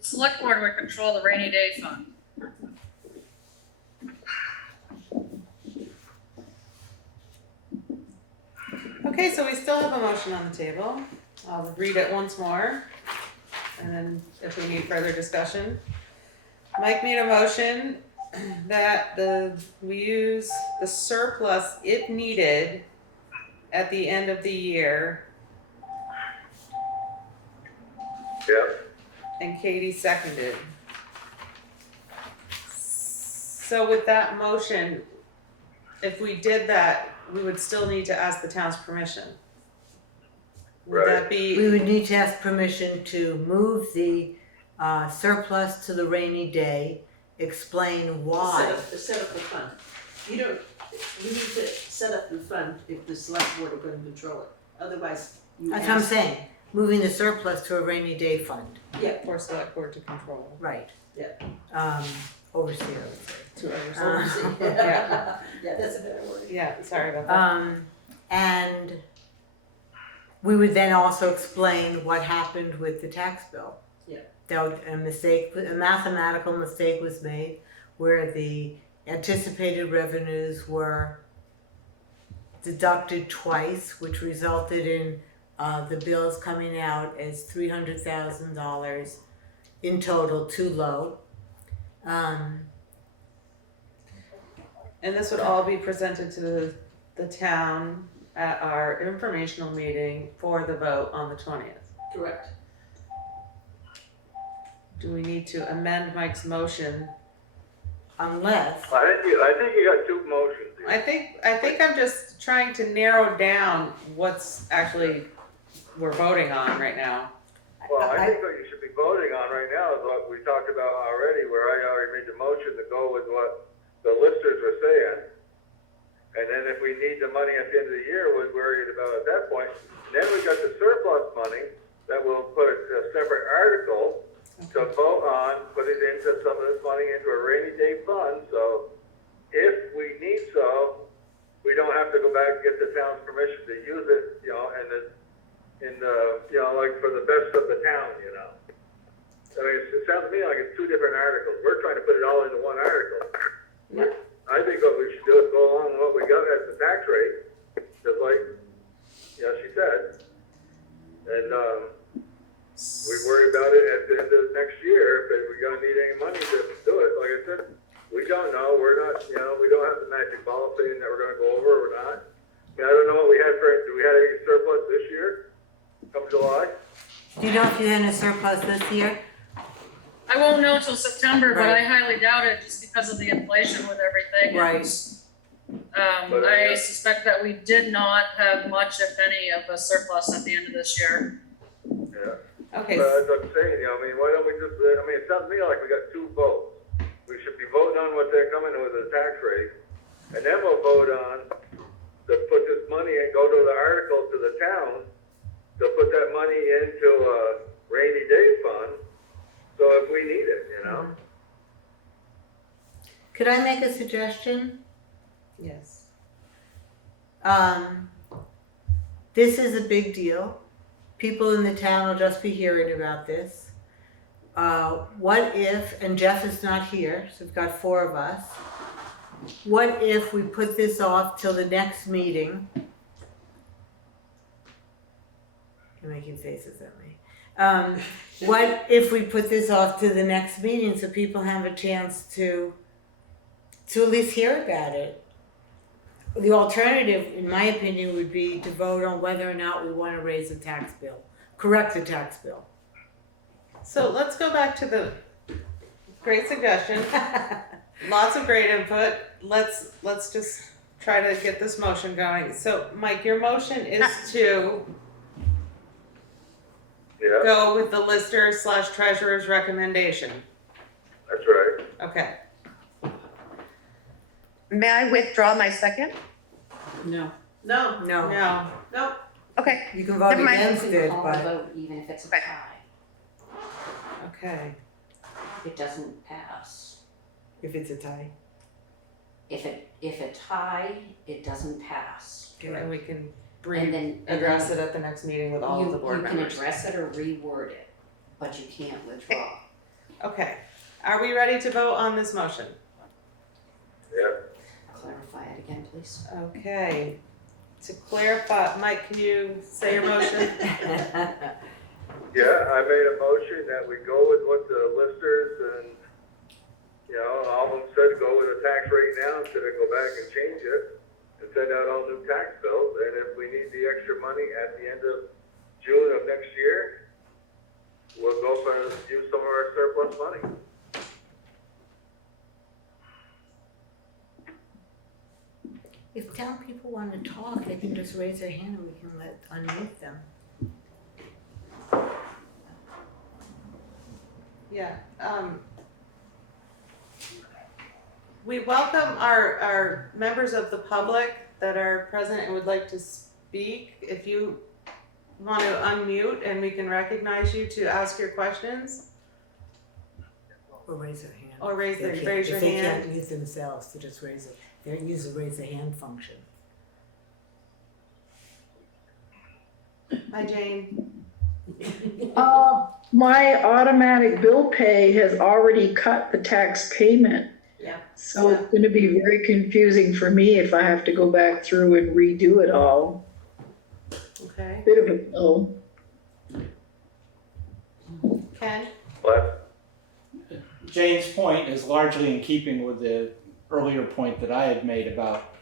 Select board would control the rainy day fund. Okay, so we still have a motion on the table. I'll read it once more. And then if we need further discussion. Mike made a motion that we use the surplus if needed at the end of the year. Yep. And Katie seconded. So with that motion, if we did that, we would still need to ask the town's permission. Would that We be, would need to ask permission to move the surplus to the rainy day, explain why. Set up the fund. You need to set up the fund if the select board are gonna control it. Otherwise, you That's what I'm ask. saying, moving the surplus to a rainy day fund, for select board to control, right. Yeah. Overseer, I would say. to oversee? Oversee. Yeah. Yeah, that's a better word. Yeah, sorry about that. And we would then also explain what happened with the tax bill. Yeah. That a mathematical mistake was made where the anticipated revenues were deducted twice, which resulted in the bills coming out as $300,000 in total, too low. And this would all be presented to the town at our informational meeting for the vote on the 20th. Correct. Do we need to amend Mike's motion? Unless, I think you got two motions here. I think I'm just trying to narrow down what's actually we're voting on right now. Well, I think what you should be voting on right now is what we talked about already, where I already made the motion to go with what the listers were saying. And then if we need the money at the end of the year, we're worried about at that point. And then we got the surplus money that we'll put a separate article to vote on, put it into some of this money into a rainy day fund. So if we need so, we don't have to go back and get the town's permission to use it, like for the best of the town, I mean, it sounds to me like it's two different articles. We're trying to put it all into one article. I think what we should do is go along with what we got as the tax rate, just like, she said. And, we worry about it at the end of next year, if we're gonna need any money to do it. Like I said, we don't know, we're not, we don't have the magic ball saying that we're gonna go over or not. I don't know what we had do we have any surplus this year, come July? do you know if you had a surplus this year? I won't know till September, but I Right. highly doubt it just because of the inflation with everything. Right. I suspect that we did not have much, if any, of a surplus at the end of this year. Yeah. Okay, But as I'm saying, why don't we just, it sounds to me like we got two votes. We should be voting on what they're coming with the tax rate, and then we'll vote on to put this money and go to the article to the town, to put that money into a rainy day fund, so if we need it, Could I make a suggestion? Yes. This is a big deal. People in the town will just be hearing about this. What if, and Jeff is not here, so we've got 4 of us. What if we put this off till the next meeting? You're making faces at me. What if we put this off to the next meeting so people have a chance to at least hear about it? The alternative, in my opinion, would be to vote on whether or not we want to raise the tax bill, correct the tax bill. So let's go back to the great suggestion. Lots of great input. Let's just try to get this motion going. So Mike, your motion is to Yeah, go with the lister/treasurer's recommendation. that's right. Okay. May I withdraw my second? No. No, No, No. no, Okay, you can vote Never mind. against You it, can call the but vote even if it's a Okay. tie. Okay. It doesn't pass. if it's a tie. If a tie, it doesn't pass. And we can And then address it at the next meeting with all of the board You can members. address it or reword it, but you can't withdraw. Okay. Are we ready to vote on this motion? Yeah. Clarify it again, please. Okay. To clarify, Mike, can you say your motion? Yeah, I made a motion that we go with what the listers and, you know, all of them said go with the tax rate now instead of go back and change it and send out all new tax bills. And if we need the extra money at the end of June of next year, we'll go for, use some of our surplus money. If town people want to talk, they can just raise their hand and we can unmute them. Yeah, we welcome our members of the public that are present and would like to speak. If you want to unmute and we can recognize you to ask your questions Or raise their hand. or raise They your can't- hand. If they can't use themselves, to just raise it, they use the raise the hand function. Hi, Jane. My automatic bill pay has already cut the tax payment. Yeah. So it's gonna be very confusing for me if I have to go back through and redo it all. Okay. Bit of a bill. Ken? But Jane's point is largely in keeping with the earlier point that I had made about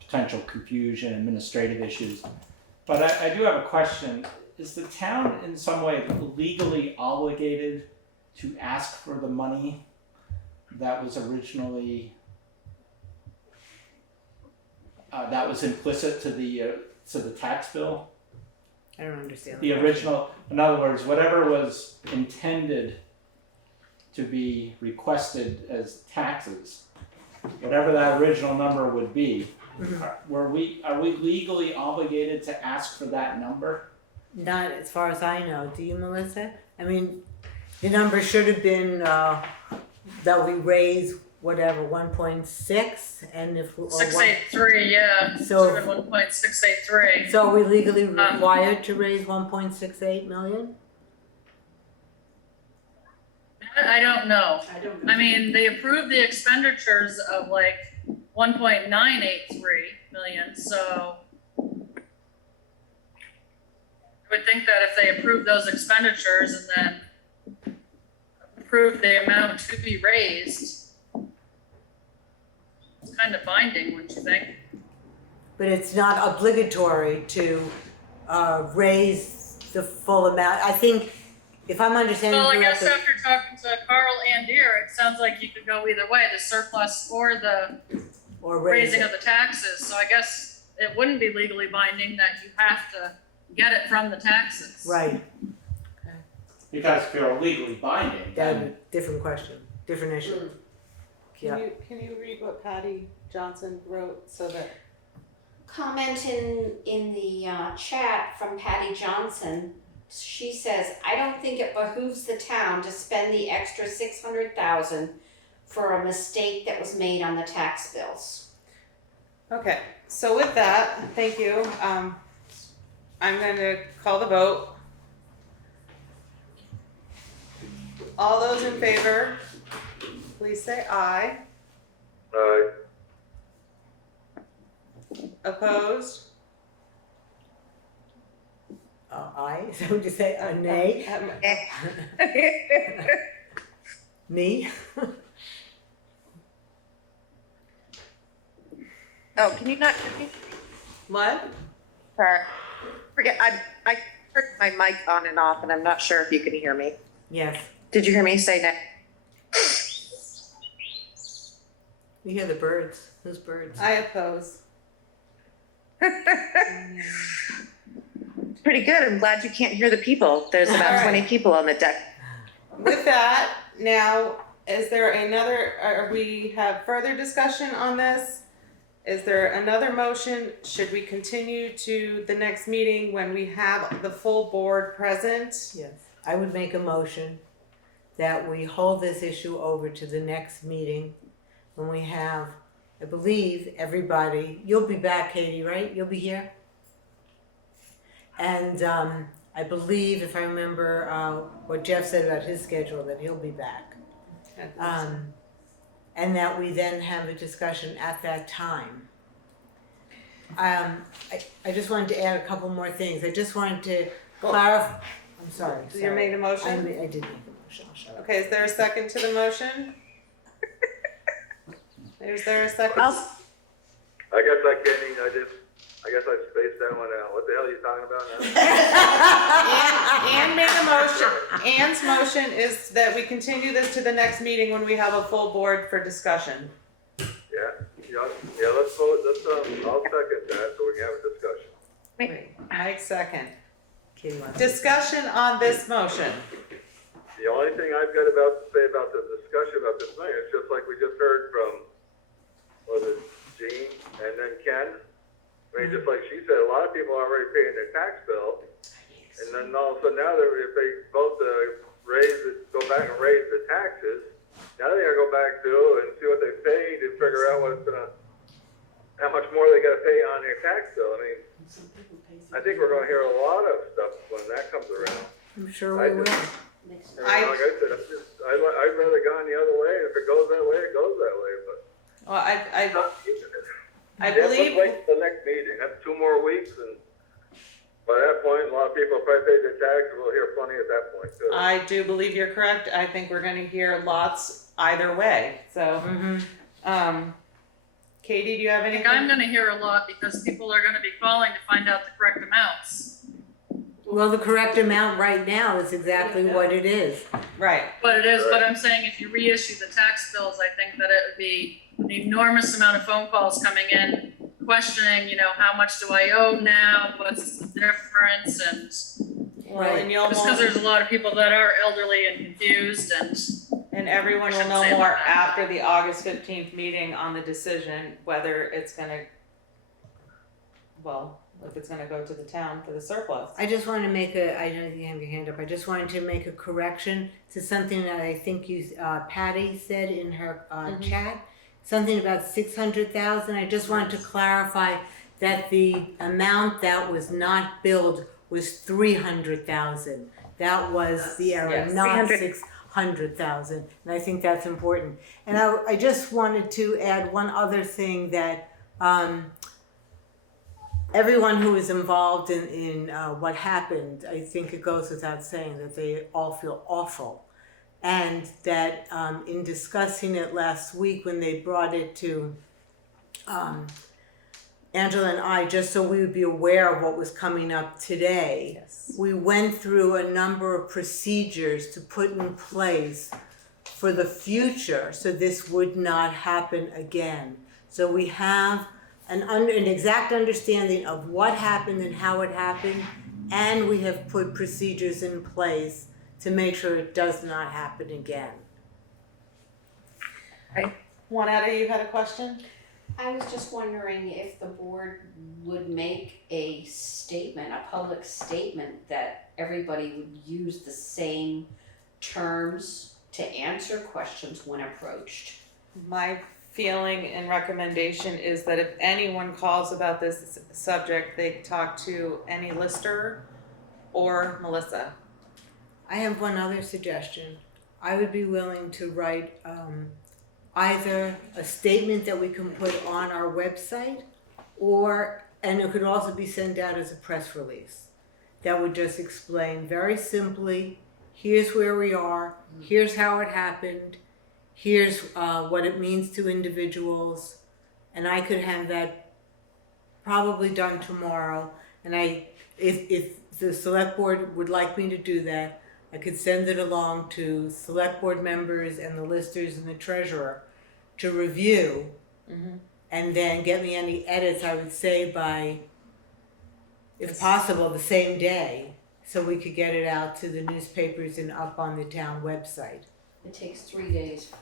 potential confusion, administrative issues. But I do have a question. Is the town in some way legally obligated to ask for the money that was originally, that was implicit to the tax bill? I don't understand. The original, in other words, whatever was intended to be requested as taxes, whatever that original number would be, are we legally obligated to ask for that number? Not as far as I know. Do you, Melissa? I mean, the number should have been that we raise whatever 1.6, and if we, or 683, yeah. So- 1.683. so are we legally required to raise 1.68 million? I don't know. I don't know. I mean, they approved the expenditures of like 1.983 million, so I would think that if they approved those expenditures and then approved the amount to be raised, it's kind of binding, wouldn't you think? But it's not obligatory to raise the full amount. I think, if I'm understanding Well, I guess correctly, after talking to Carl Andier, it sounds like you could go either way, the surplus or the or raise raising it. of the taxes, so I guess it wouldn't be legally binding that you have to get it from the taxes. Right, Because if you're legally binding, that's a then different question, different issue. Yeah. Can you read what Patty Johnson wrote so that Comment in the chat from Patty Johnson. She says, I don't think it behooves the town to spend the extra $600,000 for a mistake that was made on the tax bills. Okay, so with that, thank you. I'm going to call the vote. All those in favor, please say aye. Opposed? Aye, so would you say a nay? Me? Oh, can you not hear me? What? Forget, I turned my mic on and off, and I'm not sure if you can hear me. Yes. Did you hear me say nay? We hear the birds. Whose birds? I oppose. Pretty good. I'm glad you can't hear the people. There's All about right. 20 people on the deck. With that, now, is there another, we have further discussion on this? Is there another motion? Should we continue to the next meeting when we have the full board present? Yes. I would make a motion that we hold this issue over to the next meeting when we have, I believe, everybody. You'll be back, Katie, right? You'll be here? And I believe, if I remember what Jeff said about his schedule, that he'll be back. And that we then have a discussion at that time. I just wanted to add a couple more things. I just wanted to clarify. I'm sorry. You made a motion? I did make a motion. I'll shut up. Okay, is there a second to the motion? Is there a second? I guess I can't even, I guess I spaced that one out. What the hell are you talking about now? Ann made a motion. Ann's motion is that we continue this to the next meeting when we have a full board for discussion. Yeah, let's vote, I'll second that so we can have a discussion. Wait, Mike second. Katie wants to- Discussion on this motion. The only thing I've got to say about the discussion about this thing is just like we just heard from, was it Jean and then Ken? I mean, just like she said, a lot of people are already paying their tax bill. And then all of a sudden now if they vote to go back and raise the taxes, now they gotta go back to and see what they paid and figure out how much more they gotta pay on their tax bill. I mean, I think we're gonna hear a lot of stuff when that comes around. I'm sure we will. Like I said, I'd rather gone the other way. If it goes that way, it goes that way, but. Well, I Yeah, believe, let's wait till the next meeting. That's 2 more weeks, and by that point, a lot of people probably paid their taxes. We'll hear plenty at that point too. I do believe you're correct. I think we're gonna hear lots either way, so. Katie, do you have I anything? think I'm gonna hear a lot because people are gonna be calling to find out the correct amounts. Well, the correct amount right now is exactly what it is. Right, But it is, but I'm saying if you reissue the tax bills, I think that it would be an enormous amount of phone calls coming in, questioning, how much do I owe now, what's the difference, and well, and you'll just because there's a lot of people that are elderly and confused, and everyone will shouldn't know say more that. after the August 15th meeting on the decision, whether it's gonna, well, if it's gonna go to the town for the surplus. I just wanted to make I know you have your hand up. I just wanted to make a correction to something that I think Patty said in her chat. Something about 600,000. I just wanted to clarify that the amount that was not billed was 300,000. That was the error, Yes. not 600,000. And I think that's important. And I just wanted to add one other thing that everyone who is involved in what happened, I think it goes without saying that they all feel awful. And that in discussing it last week when they brought it to Angela and I, just so we would be aware of what was coming up today, Yes. we went through a number of procedures to put in place for the future so this would not happen again. So we have an exact understanding of what happened and how it happened, and we have put procedures in place to make sure it does not happen again. Juanetta, you had a question? I was just wondering if the board would make a statement, a public statement, that everybody would use the same terms to answer questions when approached. My feeling and recommendation is that if anyone calls about this subject, they talk to any lister or Melissa. I have one other suggestion. I would be willing to write either a statement that we can put on our website, and it could also be sent out as a press release. That would just explain very simply, here's where we are, here's how it happened, here's what it means to individuals, and I could have that probably done tomorrow. And if the select board would like me to do that, I could send it along to select board members and the listers and the treasurer to review, and then get me any edits, I would say by, if possible, the same day, so we could get it out to the newspapers and up on the town website. It takes 3 days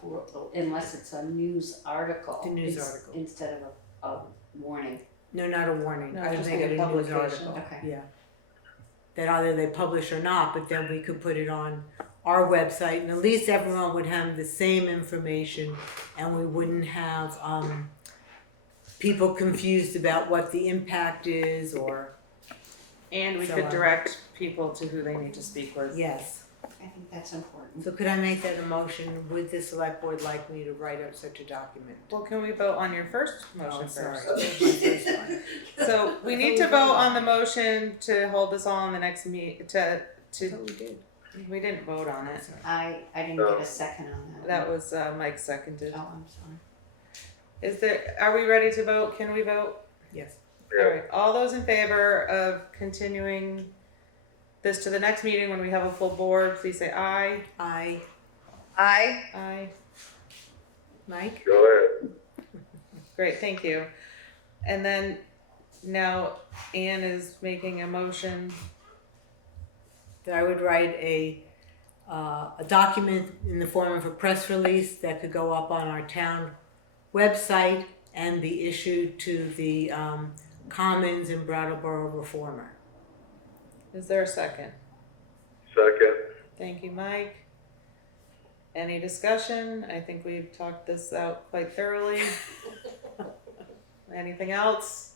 unless it's a news article. A news article. Instead of a warning. No, not a warning. No, I would just make like it a a news publication. article. Okay. Yeah. That either they publish or not, but then we could put it on our website, and at least everyone would have the same information, and we wouldn't have people confused about what the impact is, or And we So, could direct people to who they need to speak with. yes. I think that's important. So could I make that a motion? Would the select board like me to write up such a document? Well, can we vote on your first motion Oh, sorry. first? My first one. So we need to vote on the motion to hold this all in the next I thought we did. we didn't vote on it. I didn't get a second on that. That was Mike seconded. Oh, I'm sorry. Are we ready to vote? Can we vote? Yes. Yeah. All right, all those in favor of continuing this to the next meeting when we have a full board, please say aye. Aye. Aye. Mike? Go ahead. Great, thank you. And then now Anne is making a motion. That I would write a document in the form of a press release that could go up on our town website and be issued to the Commons and Brattleboro Reformer. Is there a second? Second. Thank you, Mike. Any discussion? I think we've talked this out quite thoroughly. Anything else?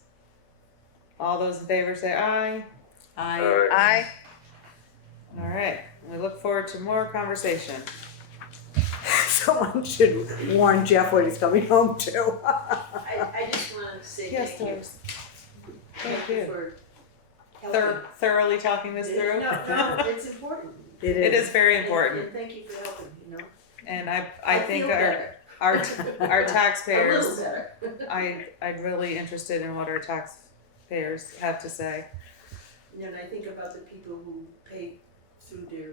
All those in favor say aye. Aye. All right, we look forward to more conversation. Someone should warn Jeff when he's coming home too. I just wanna say Yes, thank you. Doris. Thank you. For helping. Thoroughly talking this through. No, it's important. It It is very important, And thank you for helping, you know. and I think feel better. our A little taxpayers, better. I'm really interested in what our taxpayers have to say. And I think about the people who pay through their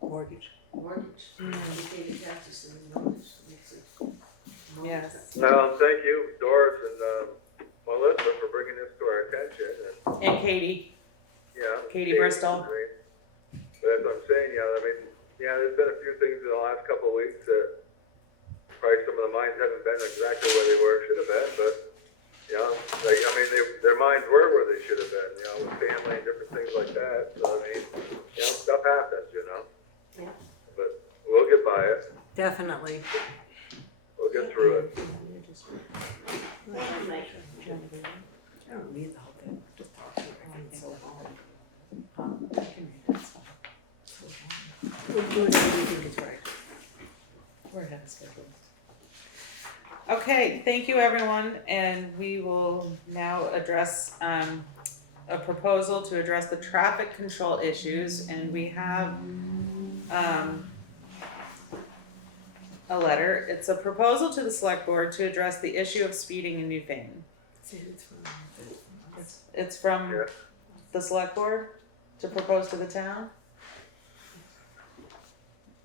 Mortgage. mortgage, Mm. they pay the taxes and the mortgage, makes it. Yes. Well, thank you, Doris and Melissa, for bringing this to our attention. And Katie. Yeah. Katie Bristol. But as I'm saying, there's been a few things in the last couple of weeks that probably some of the mines haven't been exactly where they should have been, but, their minds were where they should have been, with family and different things like that. So, stuff happens, Yeah. But we'll get by it. Definitely. We'll get through it. Thank you, Mike. I don't read the whole thing. Just talk to it. I think it's so long. We'll do whatever you think is right. We're ahead of schedule. Okay, thank you everyone, and we will now address a proposal to address the traffic control issues, and we have a letter. It's a proposal to the select board to address the issue of speeding in Newfane. It's from Yeah. the select board to propose to the town.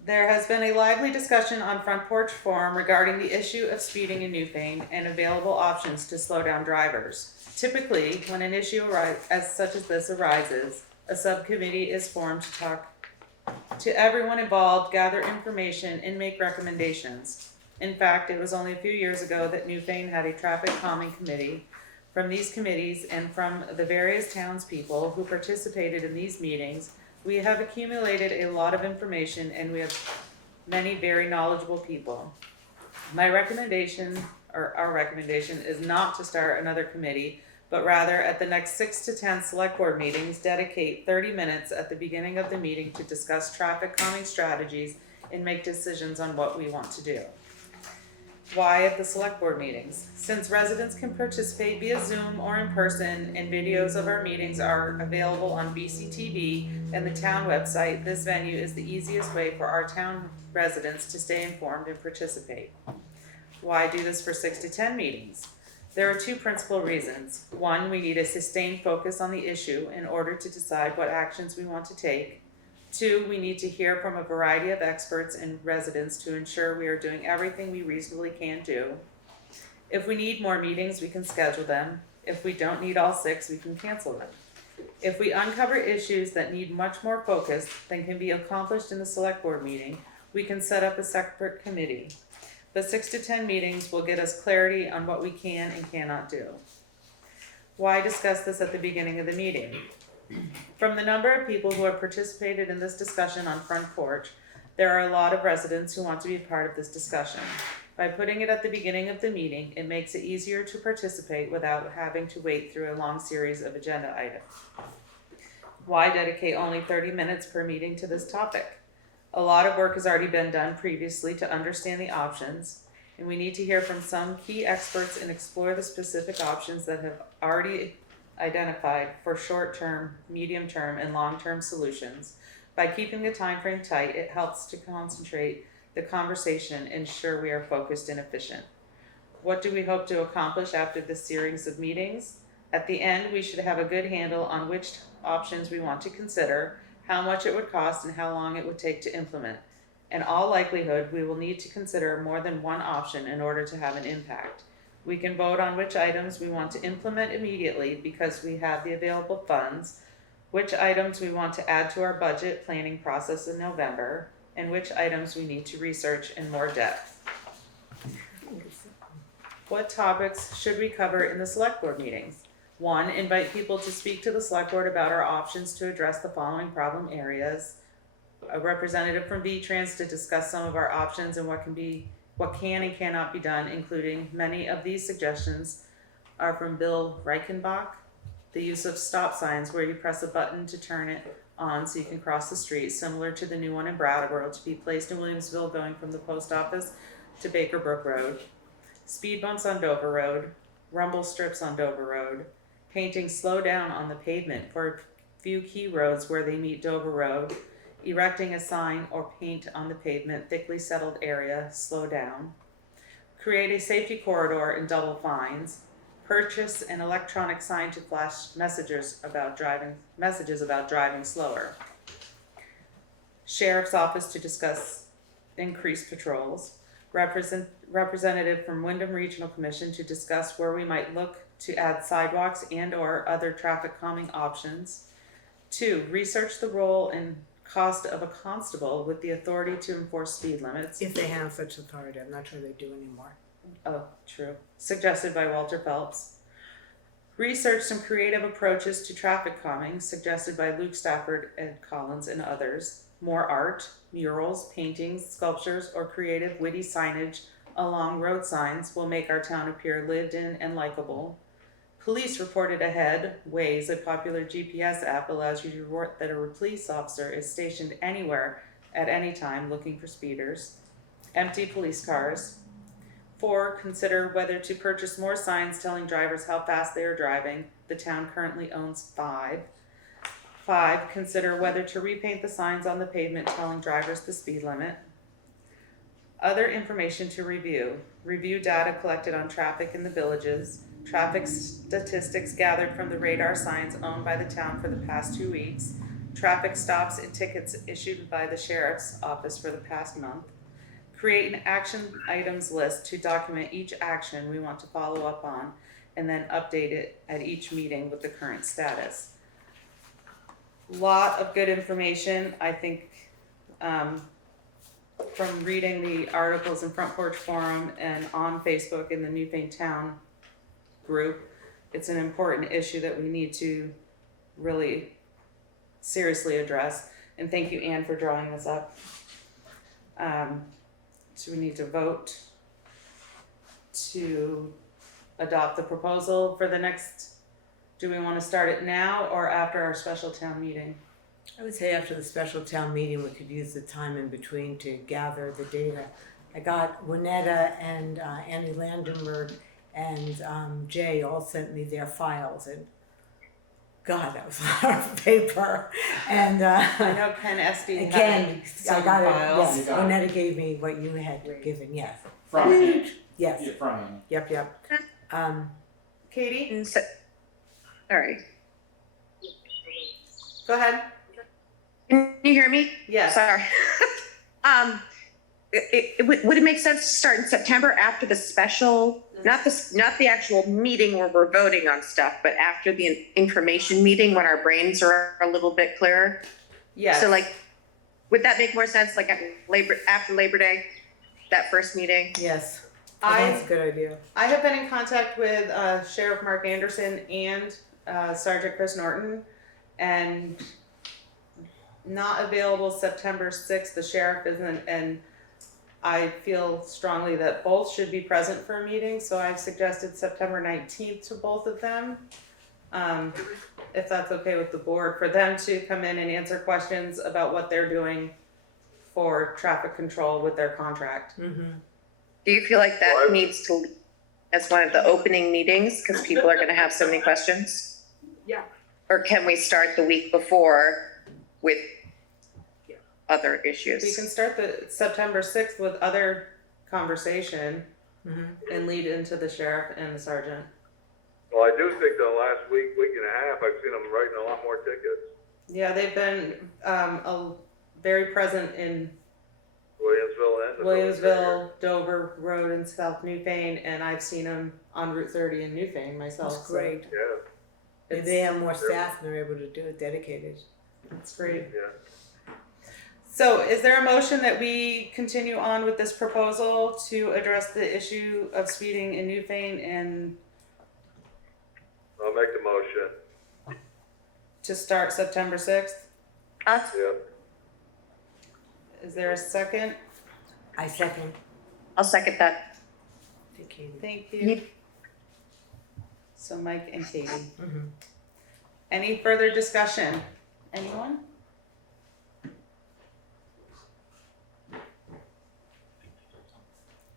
There has been a lively discussion on Front Porch Forum regarding the issue of speeding in Newfane and available options to slow down drivers. Typically, when an issue such as this arises, a subcommittee is formed to talk to everyone involved, gather information, and make recommendations. In fact, it was only a few years ago that Newfane had a traffic calming committee. From these committees and from the various townspeople who participated in these meetings, we have accumulated a lot of information, and we have many very knowledgeable people. My recommendation, or our recommendation, is not to start another committee, but rather at the next 6 to 10 select board meetings, dedicate 30 minutes at the beginning of the meeting to discuss traffic calming strategies and make decisions on what we want to do. Why at the select board meetings? Since residents can participate via Zoom or in person, and videos of our meetings are available on BCTV and the town website, this venue is the easiest way for our town residents to stay informed and participate. Why do this for 6 to 10 meetings? There are two principal reasons. One, we need a sustained focus on the issue in order to decide what actions we want to take. Two, we need to hear from a variety of experts and residents to ensure we are doing everything we reasonably can do. If we need more meetings, we can schedule them. If we don't need all 6, we can cancel them. If we uncover issues that need much more focus than can be accomplished in the select board meeting, we can set up a separate committee. But 6 to 10 meetings will get us clarity on what we can and cannot do. Why discuss this at the beginning of the meeting? From the number of people who have participated in this discussion on Front Porch, there are a lot of residents who want to be part of this discussion. By putting it at the beginning of the meeting, it makes it easier to participate without having to wait through a long series of agenda items. Why dedicate only 30 minutes per meeting to this topic? A lot of work has already been done previously to understand the options, and we need to hear from some key experts and explore the specific options that have already identified for short-term, medium-term, and long-term solutions. By keeping the time frame tight, it helps to concentrate the conversation and ensure we are focused and efficient. What do we hope to accomplish after this series of meetings? At the end, we should have a good handle on which options we want to consider, how much it would cost, and how long it would take to implement. In all likelihood, we will need to consider more than one option in order to have an impact. We can vote on which items we want to implement immediately because we have the available funds, which items we want to add to our budget planning process in November, and which items we need to research in more depth. What topics should we cover in the select board meetings? 1, invite people to speak to the select board about our options to address the following problem areas. A representative from V-Trans to discuss some of our options and what can and cannot be done, including many of these suggestions are from Bill Reichenbach. The use of stop signs where you press a button to turn it on so you can cross the street, similar to the new one in Brattleboro, to be placed in Williamsville going from the post office to Baker Brook Road. Speed bumps on Dover Road, rumble strips on Dover Road, painting slow down on the pavement for a few key roads where they meet Dover Road, erecting a sign or paint on the pavement, thickly settled area, slow down, create a safety corridor and double fines, purchase an electronic sign to flash messages about driving slower, sheriff's office to discuss increased patrols, representative from Wyndham Regional Commission to discuss where we might look to add sidewalks and or other traffic calming options. 2, research the role and cost of a constable with the authority to enforce speed limits. If they have such authority, I'm not sure they do anymore. Oh, true. Suggested by Walter Phelps. Research some creative approaches to traffic calming, suggested by Luke Stafford, Ed Collins, and others. More art, murals, paintings, sculptures, or creative witty signage along road signs will make our town appear lived in and likable. Police reported ahead. Waze, a popular GPS app, allows you to report that a police officer is stationed anywhere at any time looking for speeders. Empty police cars. 4, consider whether to purchase more signs telling drivers how fast they are driving. The town currently owns 5. 5, consider whether to repaint the signs on the pavement telling drivers the speed limit. Other information to review. Review data collected on traffic in the villages. Traffic statistics gathered from the radar signs owned by the town for the past 2 weeks. Traffic stops and tickets issued by the sheriff's office for the past month. Create an action items list to document each action we want to follow up on, and then update it at each meeting with the current status. Lot of good information, I think, from reading the articles in Front Porch Forum and on Facebook in the Newfane Town group. It's an important issue that we need to really seriously address. And thank you, Anne, for drawing this up. Do we need to vote to adopt the proposal for the next, do we want to start it now or after our special town meeting? I would say after the special town meeting, we could use the time in between to gather the data. I got Winetta and Annie Landenberg and Jay all sent me their files, and God, that was a lot of paper. And I know Ken Esty had again, some I got it. files. Yes, Winetta gave me what you had given. Yes, From Annie. yes, Yeah, from Annie. yep. Katie, All right. go ahead. Can you hear me? Yes. Sorry. Would it make sense to start in September after the special, not the actual meeting where we're voting on stuff, but after the information meeting when our brains are a little bit clearer? Yes. So like, would that make more sense, like after Labor Day, that first meeting? Yes. I think it's a good idea. I have been in contact with Sheriff Mark Anderson and Sergeant Chris Norton, and not available September 6th. The sheriff isn't, and I feel strongly that both should be present for a meeting, so I've suggested September 19th to both of them. If that's okay with the board, for them to come in and answer questions about what they're doing for traffic control with their contract. Mm-hmm. Do you feel like that needs to lead as one of the opening meetings, because people are gonna have so many questions? Yeah. Or can we start the week before with other issues? We can start the September 6th with other conversation and lead into the sheriff and the sergeant. Well, I do think the last week and a half, I've seen them writing a lot more tickets. Yeah, they've been very present in Williamsville and Williamsville, Dover Road, and South Newfane, and I've seen them on Route 30 in Newfane myself. That's great. Yeah, If they have more staff and they're able to do it dedicated. That's great. yeah. So is there a motion that we continue on with this proposal to address the issue of speeding in Newfane and I'll make the motion. to start September 6th? Yeah. Is there a second? I second. I'll second that. Thank you. Thank you. So Mike and Katie. Mm-hmm. Any further discussion? Anyone?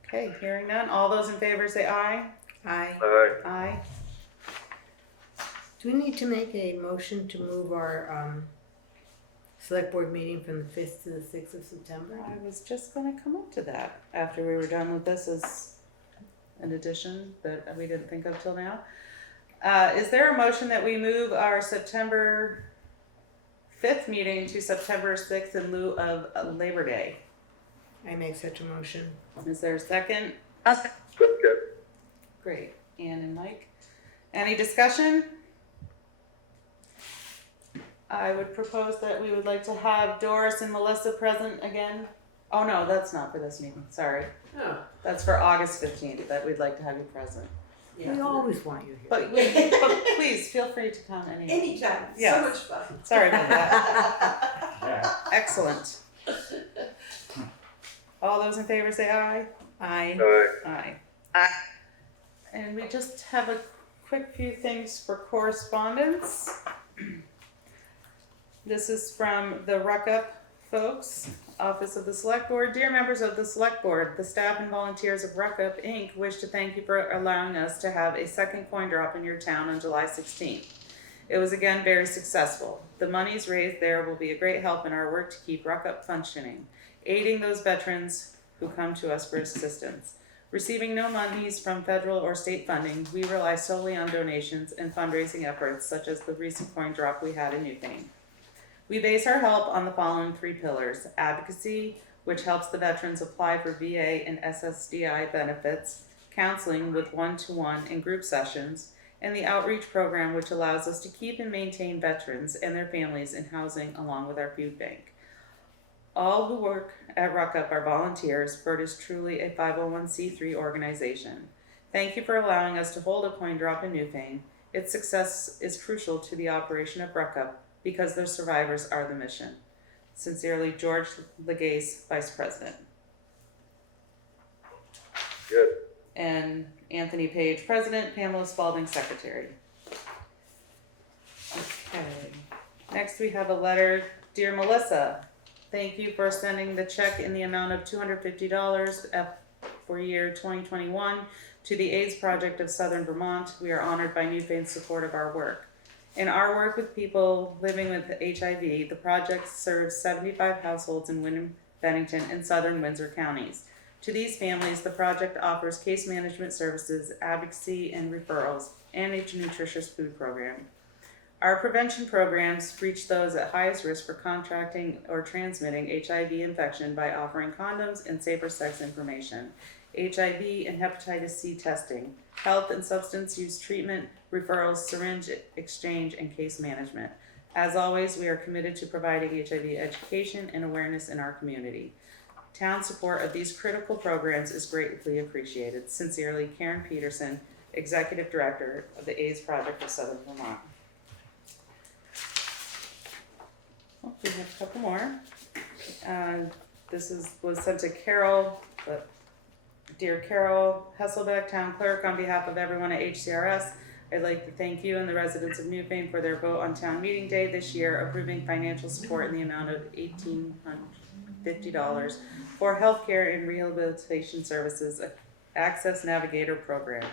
Okay, hearing none. All those in favor say aye. Aye. All right. Aye. Do we need to make a motion to move our select board meeting from the 5th to the 6th of September? I was just gonna come up to that after we were done with this as an addition that we didn't think of till now. Is there a motion that we move our September 5th meeting to September 6th in lieu of Labor Day? I make such a motion. Is there a second? Okay. Great. Ann and Mike. Any discussion? I would propose that we would like to have Doris and Melissa present again. Oh no, that's not for this meeting, sorry. Oh, That's for August 15th, that we'd like to have you present. yeah. We always want you here. But please, feel free to come anytime. Anytime, Yes. so much fun. Sorry about that. Yeah. Excellent. All those in favor say aye. Aye. All right. Aye. Aye. And we just have a quick few things for correspondence. This is from the Ruckup folks, Office of the Select Board. Dear members of the Select Board, the staff and volunteers of Ruckup Inc. wish to thank you for allowing us to have a second coin drop in your town on July 16th. It was again very successful. The monies raised there will be a great help in our work to keep Ruckup functioning, aiding those veterans who come to us for assistance. Receiving no monies from federal or state funding, we rely solely on donations and fundraising efforts such as the recent coin drop we had in Newfane. We base our help on the following 3 pillars: advocacy, which helps the veterans apply for VA and SSDI benefits, counseling with one-to-one and group sessions, and the outreach program, which allows us to keep and maintain veterans and their families in housing along with our food bank. All who work at Ruckup are volunteers, for it is truly a 501c3 organization. Thank you for allowing us to hold a coin drop in Newfane. Its success is crucial to the operation of Ruckup because their survivors are the mission. Sincerely, George Legase, Vice President. Yes. And Anthony Page, President, Pamela Spalding, Secretary. Okay, next we have a letter. Dear Melissa, thank you for sending the check in the amount of $250 for year 2021 to the AIDS Project of Southern Vermont. We are honored by Newfane's support of our work. In our work with people living with HIV, the project serves 75 households in Wyndham, Bennington, and southern Windsor counties. To these families, the project offers case management services, advocacy, and referrals, and a nutritious food program. Our prevention programs reach those at highest risk for contracting or transmitting HIV infection by offering condoms and safer sex information, HIV and hepatitis C testing, health and substance use treatment, referrals, syringe exchange, and case management. As always, we are committed to providing HIV education and awareness in our community. Town support of these critical programs is greatly appreciated. Sincerely, Karen Peterson, Executive Director of the AIDS Project of Southern Vermont. Oh, we have a couple more. This was sent to Carol, but Dear Carol Hesselbeck, Town Clerk, on behalf of everyone at HCRS, I'd like to thank you and the residents of Newfane for their vote on town meeting day this year, approving financial support in the amount of $1,850 for healthcare and rehabilitation services, Access Navigator program.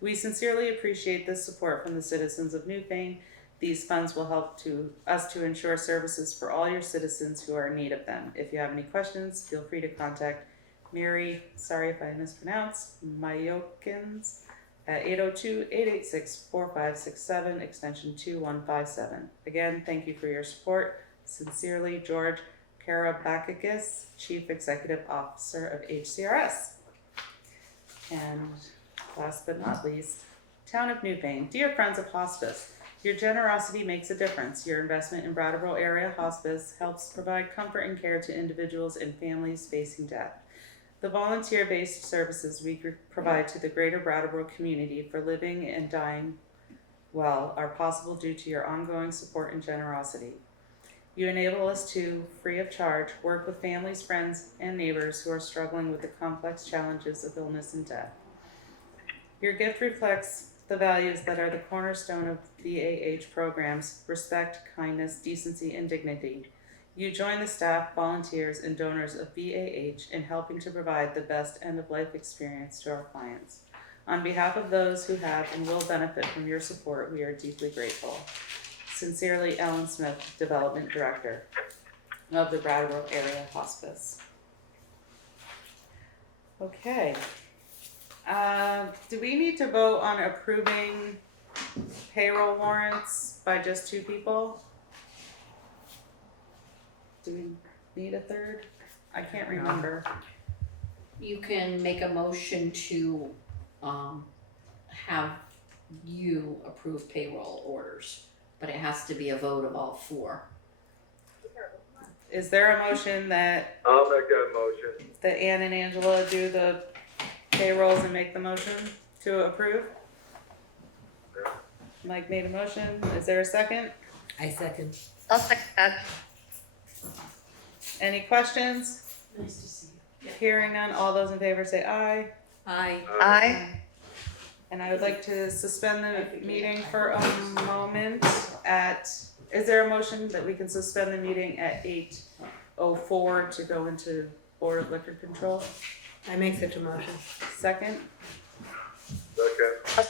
We sincerely appreciate this support from the citizens of Newfane. These funds will help us to ensure services for all your citizens who are in need of them. If you have any questions, feel free to contact Mary, sorry if I mispronounce, Mayokins at 802-886-4567, extension 2157. Again, thank you for your support. Sincerely, George Karabakakis, Chief Executive Officer of HCRS. And last but not least, Town of Newfane. Dear friends of hospice, your generosity makes a difference. Your investment in Brattleboro area hospice helps provide comfort and care to individuals and families facing death. The volunteer-based services we provide to the greater Brattleboro community for living and dying well are possible due to your ongoing support and generosity. You enable us to, free of charge, work with families, friends, and neighbors who are struggling with the complex challenges of illness and death. Your gift reflects the values that are the cornerstone of VAH programs: respect, kindness, decency, and dignity. You join the staff, volunteers, and donors of VAH in helping to provide the best end-of-life experience to our clients. On behalf of those who have and will benefit from your support, we are deeply grateful. Sincerely, Ellen Smith, Development Director of the Brattleboro Area Hospice. Okay. Do we need to vote on approving payroll warrants by just 2 people? Do we need a third? I can't remember. You can make a motion to have you approve payroll orders, but it has to be a vote of all 4. Is there a motion that I'll make that motion. Ann and Angela do the payrolls and make the motion to approve? Yeah. Mike made a motion. Is there a second? I second. I'll second that. Any questions? Nice to see you. Hearing none, all those in favor say aye. Aye. Aye. And I would like to suspend the meeting for a moment is there a motion that we can suspend the meeting at 8:04 to go into Board of Liquor Control? I make such a motion. Second? Second.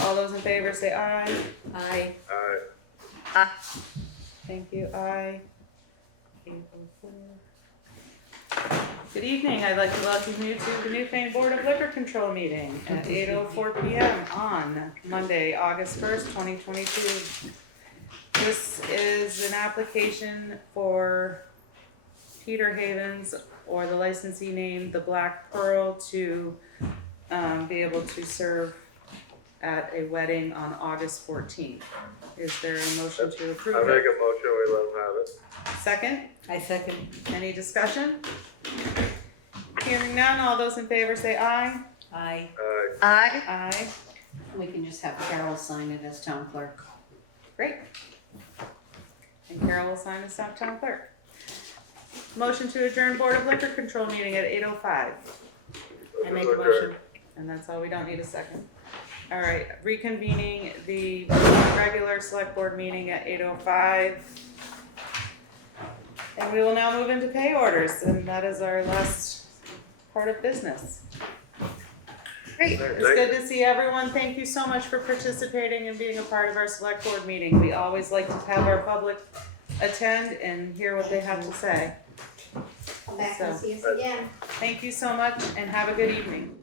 All those in favor say aye. Aye. Aye. Thank you, aye. 8:04. Good evening, I'd like to welcome you to the Newfane Board of Liquor Control meeting at 8:04 p.m. on Monday, August 1st, 2022. This is an application for Peter Havens, or the licensee name The Black Pearl, to be able to serve at a wedding on August 14th. Is there a motion to approve I it? make a motion, we let them have it. Second? I second. Any discussion? Hearing none, all those in favor say aye. Aye. Aye. Aye. Aye. We can just have Carol sign it as town clerk. Great. And Carol will sign as town clerk. Motion to adjourn Board of Liquor Control meeting at 8:05. I make a motion. And that's all, we don't need a second. All right, reconvening the regular select board meeting at 8:05. And we will now move into pay orders, and that is our last part of business. Great. It's good to see everyone. Thank you so much for participating and being a part of our select board meeting. We always like to have our public attend and hear what they have to say. Come back and So- see us again. Thank you so much and have a good evening.